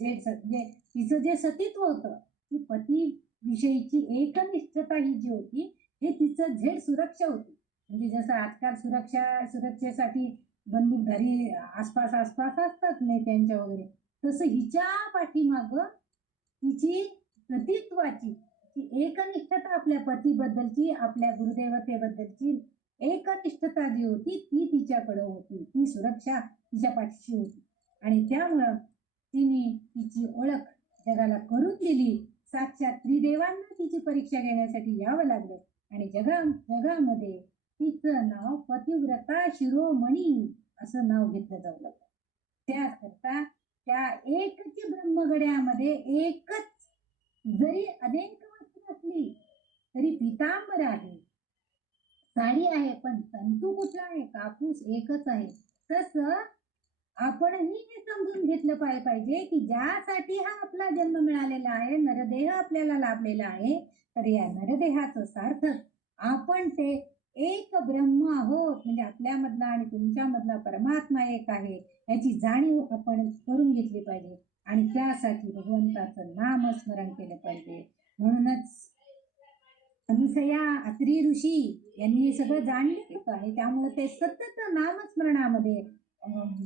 म्हणजे तिचं जे सतीत्व होतं, ती पती विषयीची एकनिष्ठता ही जी होती, हे तिचं झेड सुरक्षा होती. म्हणजे जसं आजकाल सुरक्षेसाठी बंदूकधारी आसपास असतात नेत्यांच्या वगैरे, तसं हिच्या पाठीमाग तिची सतीत्वाची एकनिष्ठता, आपल्या पतीबद्दलची, आपल्या गुरुदेवतेबद्दलची एकनिष्ठता जी होती ती तिच्याकडे होती. ती सुरक्षा तिच्या पाठीशी होती. आणि त्यामुळं तिने तिची ओळख जगाला करून दिली. साक्षात त्रिदेवांना तिची परीक्षा घेण्यासाठी यावं लागलं. आणि जगामध्ये तिचं नाव पतिव्रता शिरोमणी असं नाव घेतलं जाऊ लागलं. त्याकरता त्या एकच ब्रह्मगड्यामध्ये एकच, जरी अनेक वस्त्र असली तरी पितांबर आहे, साडी आहे, पण तंतू कुठला आहे? कापूस एकच आहे. तसं आपणही हे समजून घेतलं पाहिजे की ज्यासाठी हा आपला जन्म मिळालेला आहे, नरदेह आपल्याला लाभलेला आहे, तर या नरदेहाचं सार्थक आपण ते एक ब्रह्म आहोत, म्हणजे आपल्यामधला आणि तुमच्यामधला परमात्मा एक आहे याची जाणीव आपण करून घेतली पाहिजे. आणि त्यासाठी भगवंताचं नामस्मरण केलं पाहिजे. म्हणूनच अनुसया अत्री ऋषी यांनी हे सगळं जाणलं आणि त्यामुळे ते सतत नामस्मरणामध्ये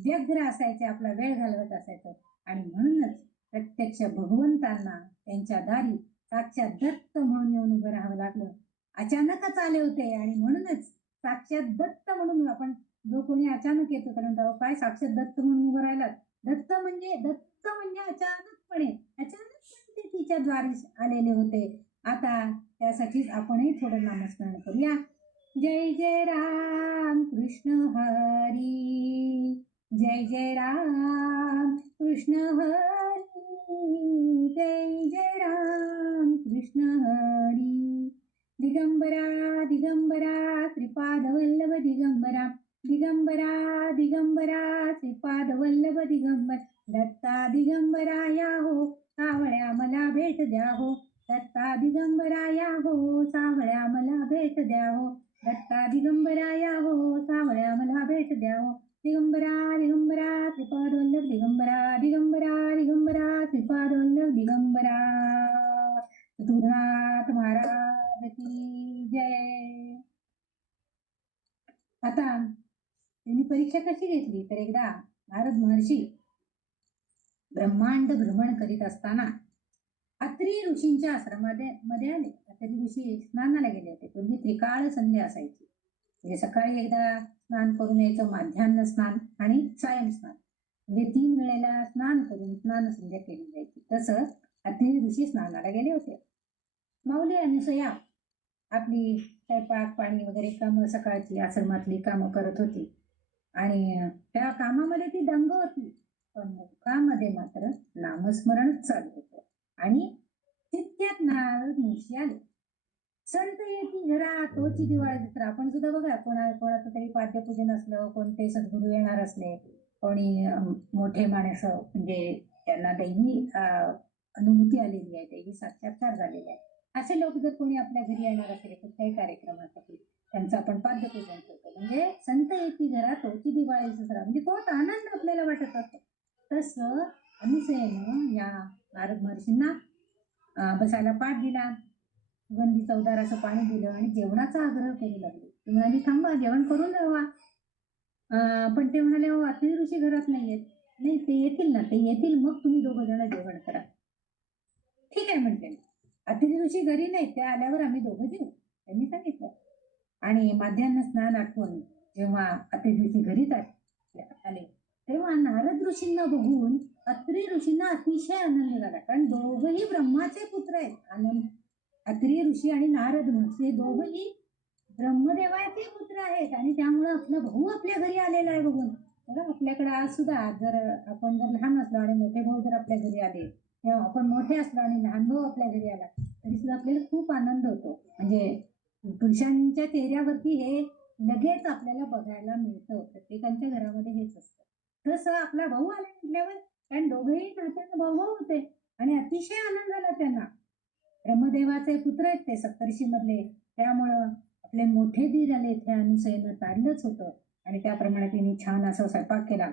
व्यग्र असायचे, आपला वेळ घालवत असायचं. आणि म्हणूनच प्रत्यक्ष भगवंतांना त्यांच्या दारी साक्षात दत्त म्हणून येऊन उभं राहावं लागलं. अचानकच आले होते आणि म्हणूनच साक्षात दत्त म्हणून आपण जो कोणी अचानक येतो तर काय साक्षात दत्त म्हणून उभं राहिलात. दत्त म्हणजे अचानकपणे ते तिच्या द्वारी आलेले होते. आता त्यासाठीच आपणही थोडं नामस्मरण करूया. जय जय राम कृष्ण हरी, जय जय राम कृष्ण हरी, जय जय राम कृष्ण हरी. दिगंबरा दिगंबरा श्रीपाद वल्लभ दिगंबरा, दिगंबरा दिगंबरा श्रीपाद वल्लभ दिगंबर. दत्ता दिगंबरा या हो, सावळ्या मला भेट द्या हो. दत्ता दिगंबरा या हो, सावळ्या मला भेट द्या हो. दत्ता दिगंबरा या हो, सावळ्या मला भेट द्या हो. दिगंबरा दिगंबरा श्रीपाद वल्लभ दिगंबरा, दिगंबरा दिगंबरा श्रीपाद वल्लभ दिगंबरा. सद्गुरुनाथ महाराज की जय. आता त्यांनी परीक्षा कशी घेतली तर एकदा नारद महर्षी ब्रह्मांड भ्रमण करीत असताना अत्री ऋषींच्या आश्रमामध्ये आले. अत्री ऋषी स्नानाला गेले होते. पूर्वी त्रिकाळ संध्या असायची, म्हणजे सकाळी एकदा स्नान करून यायचं, माध्यान्ह स्नान आणि सायं स्नान, म्हणजे 3 वेळेला स्नान करून स्नान संध्या केली जायची. तसं अत्री ऋषी स्नानाला गेले होते. माऊली अनुसया आपली स्वयंपाक पाणी वगैरे कामं सकाळची आश्रमातली कामं करत होती आणि त्या कामामध्ये ती दंग होती, पण मुखामध्ये मात्र नामस्मरणच चालू होतं. आणि तितक्यात नारद महर्षी आले. संत येती घरा तोची दिवाळी दसरा. आपण सुद्धा बघा, कोणाचं तरी पाद्यपूजन असलं, कोणते सद्गुरू येणार असले, कोणी मोठे माणसं म्हणजे त्यांना दैवी अनुभूती आलेली आहे, दैवी साक्षात्कार झालेले आहे, असे लोक जर कोणी आपल्या घरी येणार असेल कुठल्याही कार्यक्रमासाठी, त्यांचं आपण पाद्यपूजन करतो. म्हणजे संत येती घरा तोची दिवाळी दसरा, म्हणजे तोच आनंद आपल्याला वाटत असतो. तसं अनुसयेनं या नारद महर्षींना बसायला पाठ दिला, सुगंधी चवदार असं पाणी दिलं आणि जेवणाचा आग्रह करू लागले. ती म्हणाली थांबा, जेवण करून जावा. पण ते म्हणाले हो अत्री ऋषी घरात नाहीयेत. नाही, ते येतील ना, ते येतील मग तुम्ही 2 जण जेवण करा. ठीक आहे म्हटले. अत्री ऋषी घरी नाहीत, ते आल्यावर आम्ही 2 जेवू, त्यांनी सांगितलं. आणि माध्यान्ह स्नान आठवून जेव्हा अत्री ऋषी घरीच आले तेव्हा नारद ऋषींना बघून अत्री ऋषींना अतिशय आनंद झाला, कारण दोघही ब्रह्माचे पुत्र आहेत. आनंद अत्री ऋषी आणि नारद महर्षी दोघही ब्रह्मदेवाचे पुत्र आहेत आणि त्यामुळे आपला भाऊ आपल्या घरी आलेला आहे बघून. बघा, आपल्याकडे आज सुद्धा जर आपण जर लहान असलो आणि मोठे भाऊ जर आपल्या घरी आले, किंवा आपण मोठे असलो आणि लहान भाऊ आपल्या घरी आला, तरी सुद्धा आपल्याला खूप आनंद होतो. म्हणजे पुरुषांच्या चेहऱ्यावरती हे लगेच आपल्याला बघायला मिळतं. प्रत्येकांच्या घरामध्ये हेच असतं. तसं आपला भाऊ आला म्हटल्यावर, कारण दोघेही नात्यानं भाऊ होते आणि अतिशय आनंद झाला त्यांना. ब्रह्मदेवाचे पुत्र आहेत ते, सप्तर्षी मधले, त्यामुळं आपले मोठे दीर आले, ते अनुसयेनं ताडलंच होतं आणि त्याप्रमाणे त्यांनी छान असा स्वयंपाक केला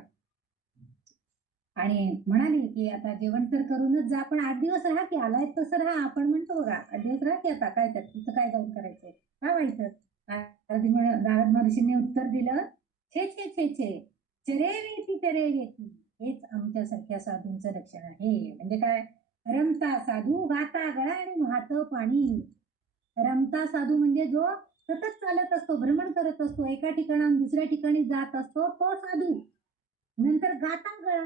आणि म्हणाली की आता जेवण तर करूनच जा, पण 8 दिवस राहा की, आलाय तसं राहा. आपण म्हणतो बघा 8 दिवस राहा की, आता काय त्यात तिथं काय जाऊन करायचंय, काय व्हायचं. नारद महर्षींनी उत्तर दिलं, छे छे छे छे, चरे वेती चरे वेती, हेच आमच्यासारख्या साधूंचं लक्षण आहे. म्हणजे काय, रमता साधू, गाता गळा आणि वाहतं पाणी. रमता साधू म्हणजे जो सतत चालत असतो, भ्रमण करत असतो, एका ठिकाणाहून दुसऱ्या ठिकाणी जात असतो, तो साधू. नंतर गाता गळा,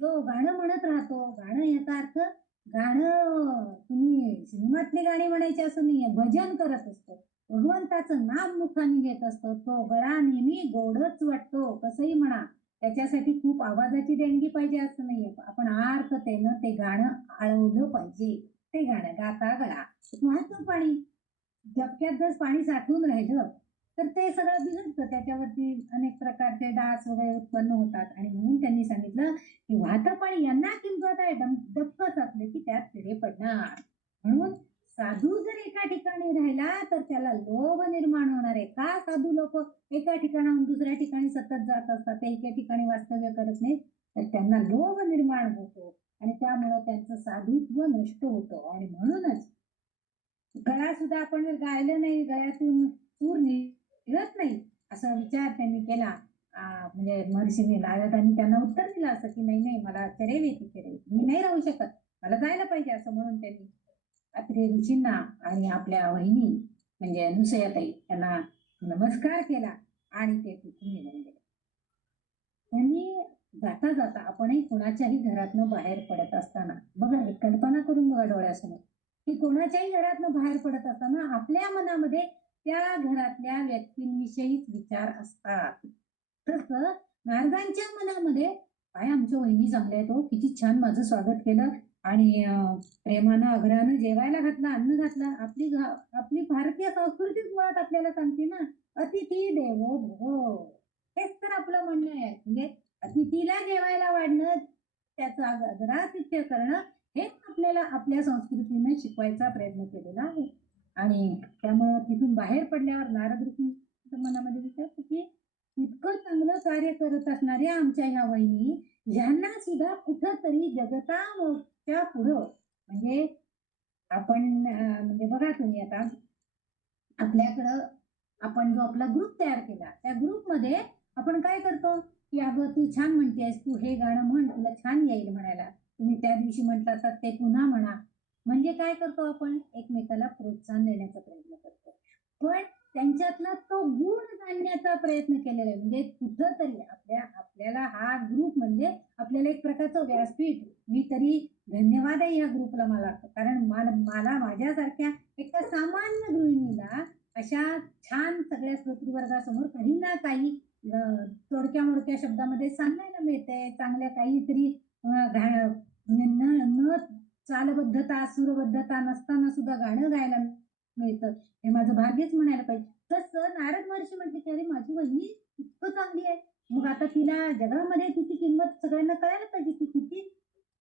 जो गाणं म्हणत राहतो. गाणं याचा अर्थ गाणं तुम्ही सिनेमातली गाणी म्हणायची असं नाहीये, भजन करत असतो, भगवंताचं नाम मुखाने घेत असतो. तो गळा नेहमी गोडच वाटतो, कसंही म्हणा. त्याच्यासाठी खूप आवाजाची देणगी पाहिजे असं नाहीये, आपण आर्ततेनं ते गाणं आळवलं पाहिजे. ते गाणं गाता गळा वाहतं पाणी. डबक्यात जर पाणी साठवून राहिलं तर ते सगळं बिघडतं. त्याच्यावरती अनेक प्रकारचे डास वगैरे उत्पन्न होतात आणि म्हणून त्यांनी सांगितलं, की "वाहतं पाणी यांना किंमत आहे, डबकं साचले की त्यात किडे पडणार." म्हणून साधू जर एका ठिकाणी राहिला तर त्याला लोभ निर्माण होणार आहे. का साधू लोकं एका ठिकाणाहून दुसऱ्या ठिकाणी सतत जात असतात, ते एका ठिकाणी वास्तव्य करत नाहीत, तर त्यांना लोभ निर्माण होतो आणि त्यामुळं त्यांचं साधुत्व नष्ट होतं आणि म्हणूनच गळा सुद्धा आपण जर गायलं नाही, गळ्यातून सूर निघत नाही, असा विचार त्यांनी केला. म्हणजे महर्षींनी नारदांनी त्यांना उत्तर दिलं असं, की "नाही, नाही, मला चरेल येते चरेल. मी नाही राहू शकत. मला जायला पाहिजे." असं म्हणून त्यांनी अत्रे ऋषींना आणि आपल्या वहिनी म्हणजे अनुसूयाताई यांना नमस्कार केला आणि ते तिथून निघून गेले. त्यांनी जाता जाता आपणही कुणाच्याही घरातनं बाहेर पडत असताना बघा, एक कल्पना करून बघा डोळ्यासमोर, की कोणाच्याही घरातनं बाहेर पडत असताना आपल्या मनामध्ये त्या घरातल्या व्यक्तींविषयीच विचार असतात. तसं नारदांच्या मनामध्ये काय आमच्या वहिनी चांगल्या आहेत हो, किती छान माझं स्वागत केलं आणि प्रेमानं आग्रहानं जेवायला घातलं, अन्न घातलं. आपली भारतीय संस्कृतीच मुळात आपल्याला सांगते ना, अतिथी देवो भव. हेच तर आपलं म्हणणं आहे. म्हणजे अतिथीला जेवायला वाढणं, त्याचं आदरातिथ्य करणं, हे आपल्याला आपल्या संस्कृतीने शिकवायचा प्रयत्न केलेला आहे. आणि त्यामुळं तिथून बाहेर पडल्यावर नारद ऋषींच्या मनामध्ये विचार होतो, की इतकं चांगलं कार्य करत असणाऱ्या आमच्या ह्या वहिनी, ह्यांना सुद्धा कुठंतरी जगताच्या पुढं म्हणजे आपण म्हणजे बघा तुम्ही आता आपल्याकडं आपण जो आपला ग्रुप तयार केला, त्या ग्रुपमध्ये आपण काय करतो, की "अगं तू छान म्हणतेस, तू हे गाणं म्हण, तुला छान येईल म्हणायला." तुम्ही त्या दिवशी म्हटलं तर ते पुन्हा म्हणा. म्हणजे काय करतो आपण एकमेकाला प्रोत्साहन देण्याचा प्रयत्न करतो. पण त्यांच्यातला तो गुण जाणण्याचा प्रयत्न केलेला आहे. म्हणजे कुठेतरी आपल्याला हा ग्रुप म्हणजे आपल्याला एक प्रकारचं व्यासपीठ. मी तरी धन्यवाद आहे या ग्रुपला मला. कारण मला माझ्यासारख्या एका सामान्य गृहिणीला अशा छान सगळ्या श्रोतृवर्गासमोर काही ना काही तोडक्या-मोडक्या शब्दामध्ये सांगायला मिळतंय. चांगल्या काहीतरी अ, घा न न चालबद्धता, सूरबद्धता नसताना सुद्धा गाणं गायला मिळतं. हे माझं भाग्यच म्हणायला पाहिजे. तसं नारद महर्षी म्हटले, की "अरे माझी वहिनी इतकं चांगली आहे. मग आता तिला जगामध्ये तिची किंमत सगळ्यांना कळायला पाहिजे, की किती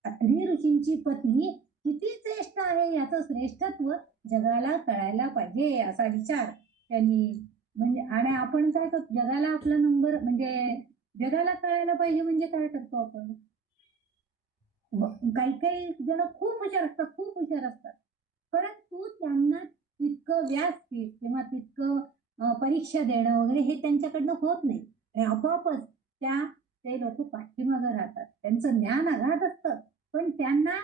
अत्रि ऋषींची पत्नी किती श्रेष्ठ आहे याचं श्रेष्ठत्व जगाला कळायला पाहिजे." असा विचार त्यांनी म्हणजे आणि आपण काय करतो जगाला आपला नंबर म्हणजे जगाला कळायला पाहिजे म्हणजे काय करतो आपण? काही-काही जण खूप हुशार असतात, खूप हुशार असतात. परंतु त्यांना तितकं व्यासपीठ किंवा तितकं परीक्षा देणं वगैरे हे त्यांच्याकडनं होत नाही. आणि आपोआपच ते लोकं पाठीमागे राहतात. त्यांचं ज्ञान अगाध असतं, पण त्यांना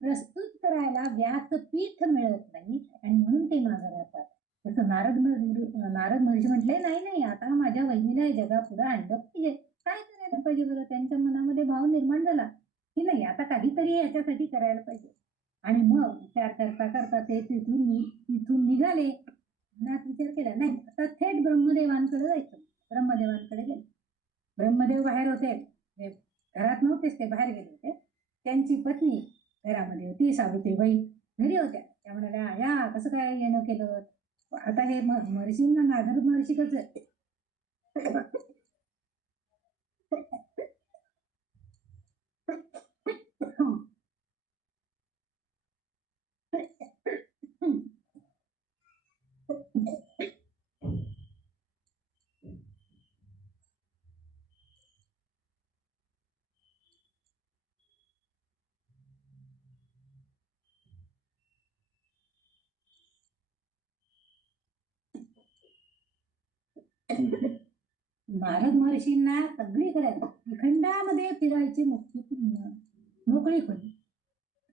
प्रस्तुत करायला व्यासपीठ मिळत नाही आणि म्हणून ते मागे राहतात. तसं नारद महर्षी म्हटले, "नाही, नाही, आता माझ्या वहिनीला हे जगापुढे आणलं पाहिजे. काय करायला पाहिजे बरं?" त्यांच्या मनामध्ये भाव निर्माण झाला. की नाही आता काहीतरी याच्यासाठी करायला पाहिजे. आणि मग विचार करता करता ते तिथून निघाले. मनात विचार केला, नाही आता थेट ब्रह्मदेवांकडे जायचं. ब्रह्मदेवांकडे गेले. ब्रह्मदेव बाहेर होते. ते घरात नव्हतेच ते बाहेर गेले होते. त्यांची पत्नी घरामध्ये होती, सावित्रीबाई घरी होत्या. त्या म्हणाल्या, "या कसं काय येणं केलं?" आता हे महर्षींना नारद महर्षी कसं नारद महर्षींना सगळीकडे खंडामध्ये फिरायची मोकळीक होती.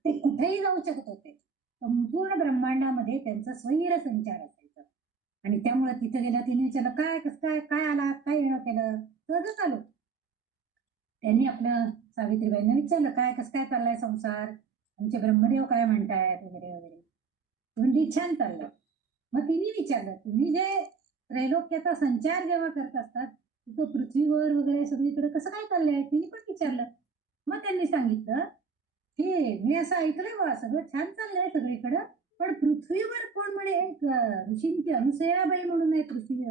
ते कुठेही जाऊ शकत होते. संपूर्ण ब्रह्मांडामध्ये त्यांचा स्वैर संचार असायचा. आणि त्यामुळे तिथे गेला तिने विचारलं, "काय, कसं काय? काय आलात? काय येणं केलं?" सहजच आलो. त्यांनी आपलं सावित्रीबाईंना विचारलं, "काय, कसं काय चाललाय संसार? आमचे ब्रह्मदेव काय म्हणतायत?" वगैरे, वगैरे. म्हणजे छान चाललं. मग तिने विचारलं, "तुम्ही जे त्रैलोक्याचा संचार जेव्हा करत असतात, तिथं पृथ्वीवर वगैरे सगळीकडे कसं काय चाललंय?" तिने पण विचारलं. मग त्यांनी सांगितलं, "की मी असं ऐकलंय बुवा सगळं छान चाललंय सगळीकडं. पण पृथ्वीवर कोण म्हणे एक ऋषींची अनुसयाबाई म्हणून एक ऋषी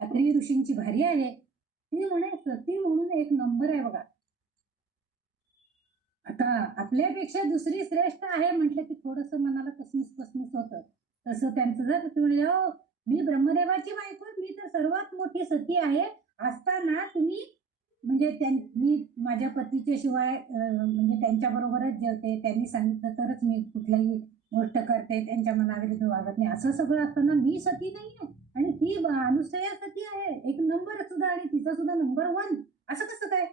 अत्री ऋषींची भारी आहे, ती म्हणे सती म्हणून एक नंबर आहे बघा. आता आपल्यापेक्षा दुसरी श्रेष्ठ आहे म्हटलं की थोडस मनाला कसमीस कसमीस होतं. तसं त्यांचं जर म्हणजे मी ब्रह्मदेवाची बायको, मी तर सर्वात मोठी सती आहे असताना तुम्ही म्हणजे मी माझ्या पतीच्या शिवाय म्हणजे त्यांच्या बरोबरच जेवते, त्यांनी सांगितलं तरच मी कुठल्याही गोष्ट करते, त्यांच्या मनाविरुद्ध वागत नाही, असं सगळं असताना मी सती नाहीये आणि ती अनुसया सती आहे एक नंबर सुद्धा, आणि तिचा सुद्धा नंबर 1. असं कसं काय?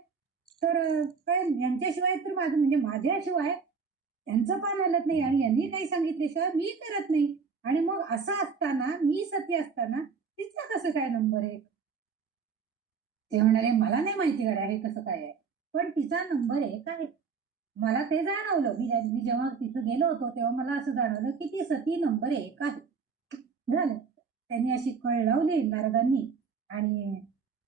तर काय यांच्याशिवाय तर माझं म्हणजे माझ्याशिवाय त्यांचं पान हलत नाही आणि यांनी काही सांगितल्याशिवाय मी करत नाही. आणि मग असं असताना मी सती असताना तिचा कसं काय नंबर 1? ते म्हणाले मला नाही माहिती गड्या हे कसं काय आहे, पण तिचा नंबर 1 आहे. मला ते जाणवलं. मी जेव्हा तिथं गेलो होतो तेव्हा मला असं जाणवलं की ती सती नंबर 1 आहे. झालं. त्यांनी अशी कळ लावली नारदांनी आणि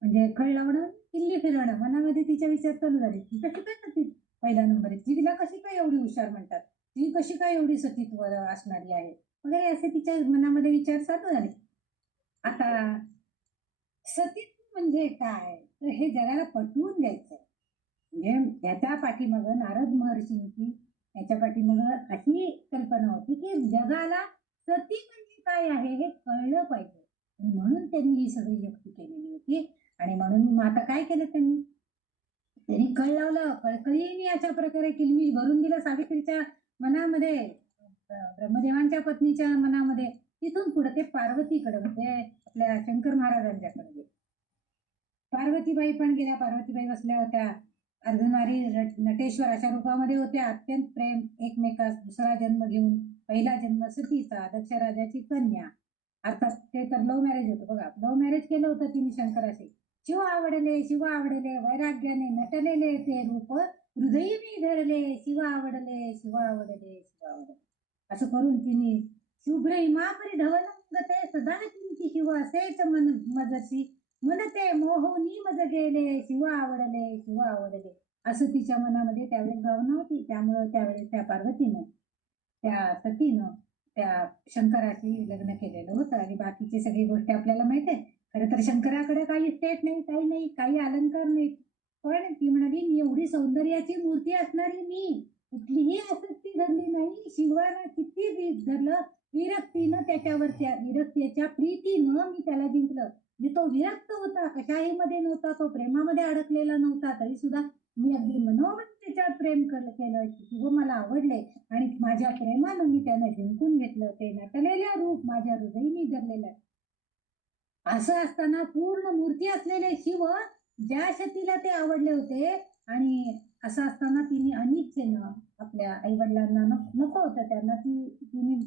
म्हणजे कळ लावणं, किल्ली फिरवणं. मनामध्ये तिच्या विचार चालू झाले. ती कशी काय सती पहिला नंबर आहे? तिला कशी काय एवढी हुशार म्हणतात? ती कशी काय एवढी सतीत्व असणारी आहे? वगैरे असे तिच्या मनामध्ये विचार चालू झाले. आता सतीत्व म्हणजे काय? तर हे जगाला पटवून द्यायचं. म्हणजे त्याच्या पाठीमागं नारद महर्षींची त्याच्या पाठीमागं अशी कल्पना होती की जगाला सती म्हणजे काय आहे हे कळलं पाहिजे, म्हणून त्यांनी ही सगळी युक्ती केलेली होती. आणि म्हणून मग आता काय केलं त्यांनी कळ लावलं, कळकळीने अशा प्रकारे किलमिश भरून दिलं सावित्रीच्या मनामध्ये, ब्रह्मदेवांच्या पत्नीच्या मनामध्ये. तिथून पुढे ते पार्वतीकडे म्हणजे आपल्या शंकर महाराजांच्याकडे गेले. पार्वतीबाई पण गेल्या. पार्वतीबाई बसल्या होत्या अर्धनारी नटेश्वर अशा रूपामध्ये होत्या. अत्यंत प्रेम एकमेकास, दुसरा जन्म घेऊन, पहिला जन्म सतीचा, दक्ष राजाची कन्या. अर्थात ते तर लव्ह मॅरेज होतं बघा. लव्ह मॅरेज केलं होतं तिने शंकराशी. शिव आवडले शिव आवडले वैराग्याने नटलेले ते रूप, हृदयी मी धरले शिव आवडले शिव आवडले शिव आवडले. असं करून तिने शुभ्र हिमापरी धवल ते सदा चिंती शिव असेच मन मजसी, म्हणते मोहनी मज गेले शिव आवडले शिव आवडले, असं तिच्या मनामध्ये त्यावेळेस भावना होती. त्यामुळं त्यावेळेस त्या पार्वतीनं, त्या सतीनं त्या शंकराशी लग्न केलेलं होतं. आणि बाकीची सगळी गोष्टी आपल्याला माहिती आहे. खरं तर शंकराकडे काही स्टेट नाही, काही नाही, काही अलंकार नाही. पण ती म्हणाली मी एवढी सौंदर्याची मूर्ती असणारी मी कुठलीही आसक्ती धरली नाही. शिवाला किती धरलं, विरक्तीनं त्याच्यावर, त्या विरक्तीच्या प्रीतीनं मी त्याला जिंकलं. म्हणजे तो विरक्त होता, कशाही मध्ये नव्हता, तो प्रेमामध्ये अडकलेला नव्हता, तरी सुद्धा मी अगदी मनोमन त्याच्यावर प्रेम केलं. शिव मला आवडले आणि माझ्या प्रेमानं मी त्यांना जिंकून घेतलं. ते नटलेल्या रूप माझ्या हृदयी मी धरलेलं. असं असताना पूर्ण मूर्ती असलेले शिव ज्या शतीला ते आवडले होते, आणि असं असताना तिने अनिच्छेनं आपल्या आई वडिलांना नको होतं त्यांना, तिने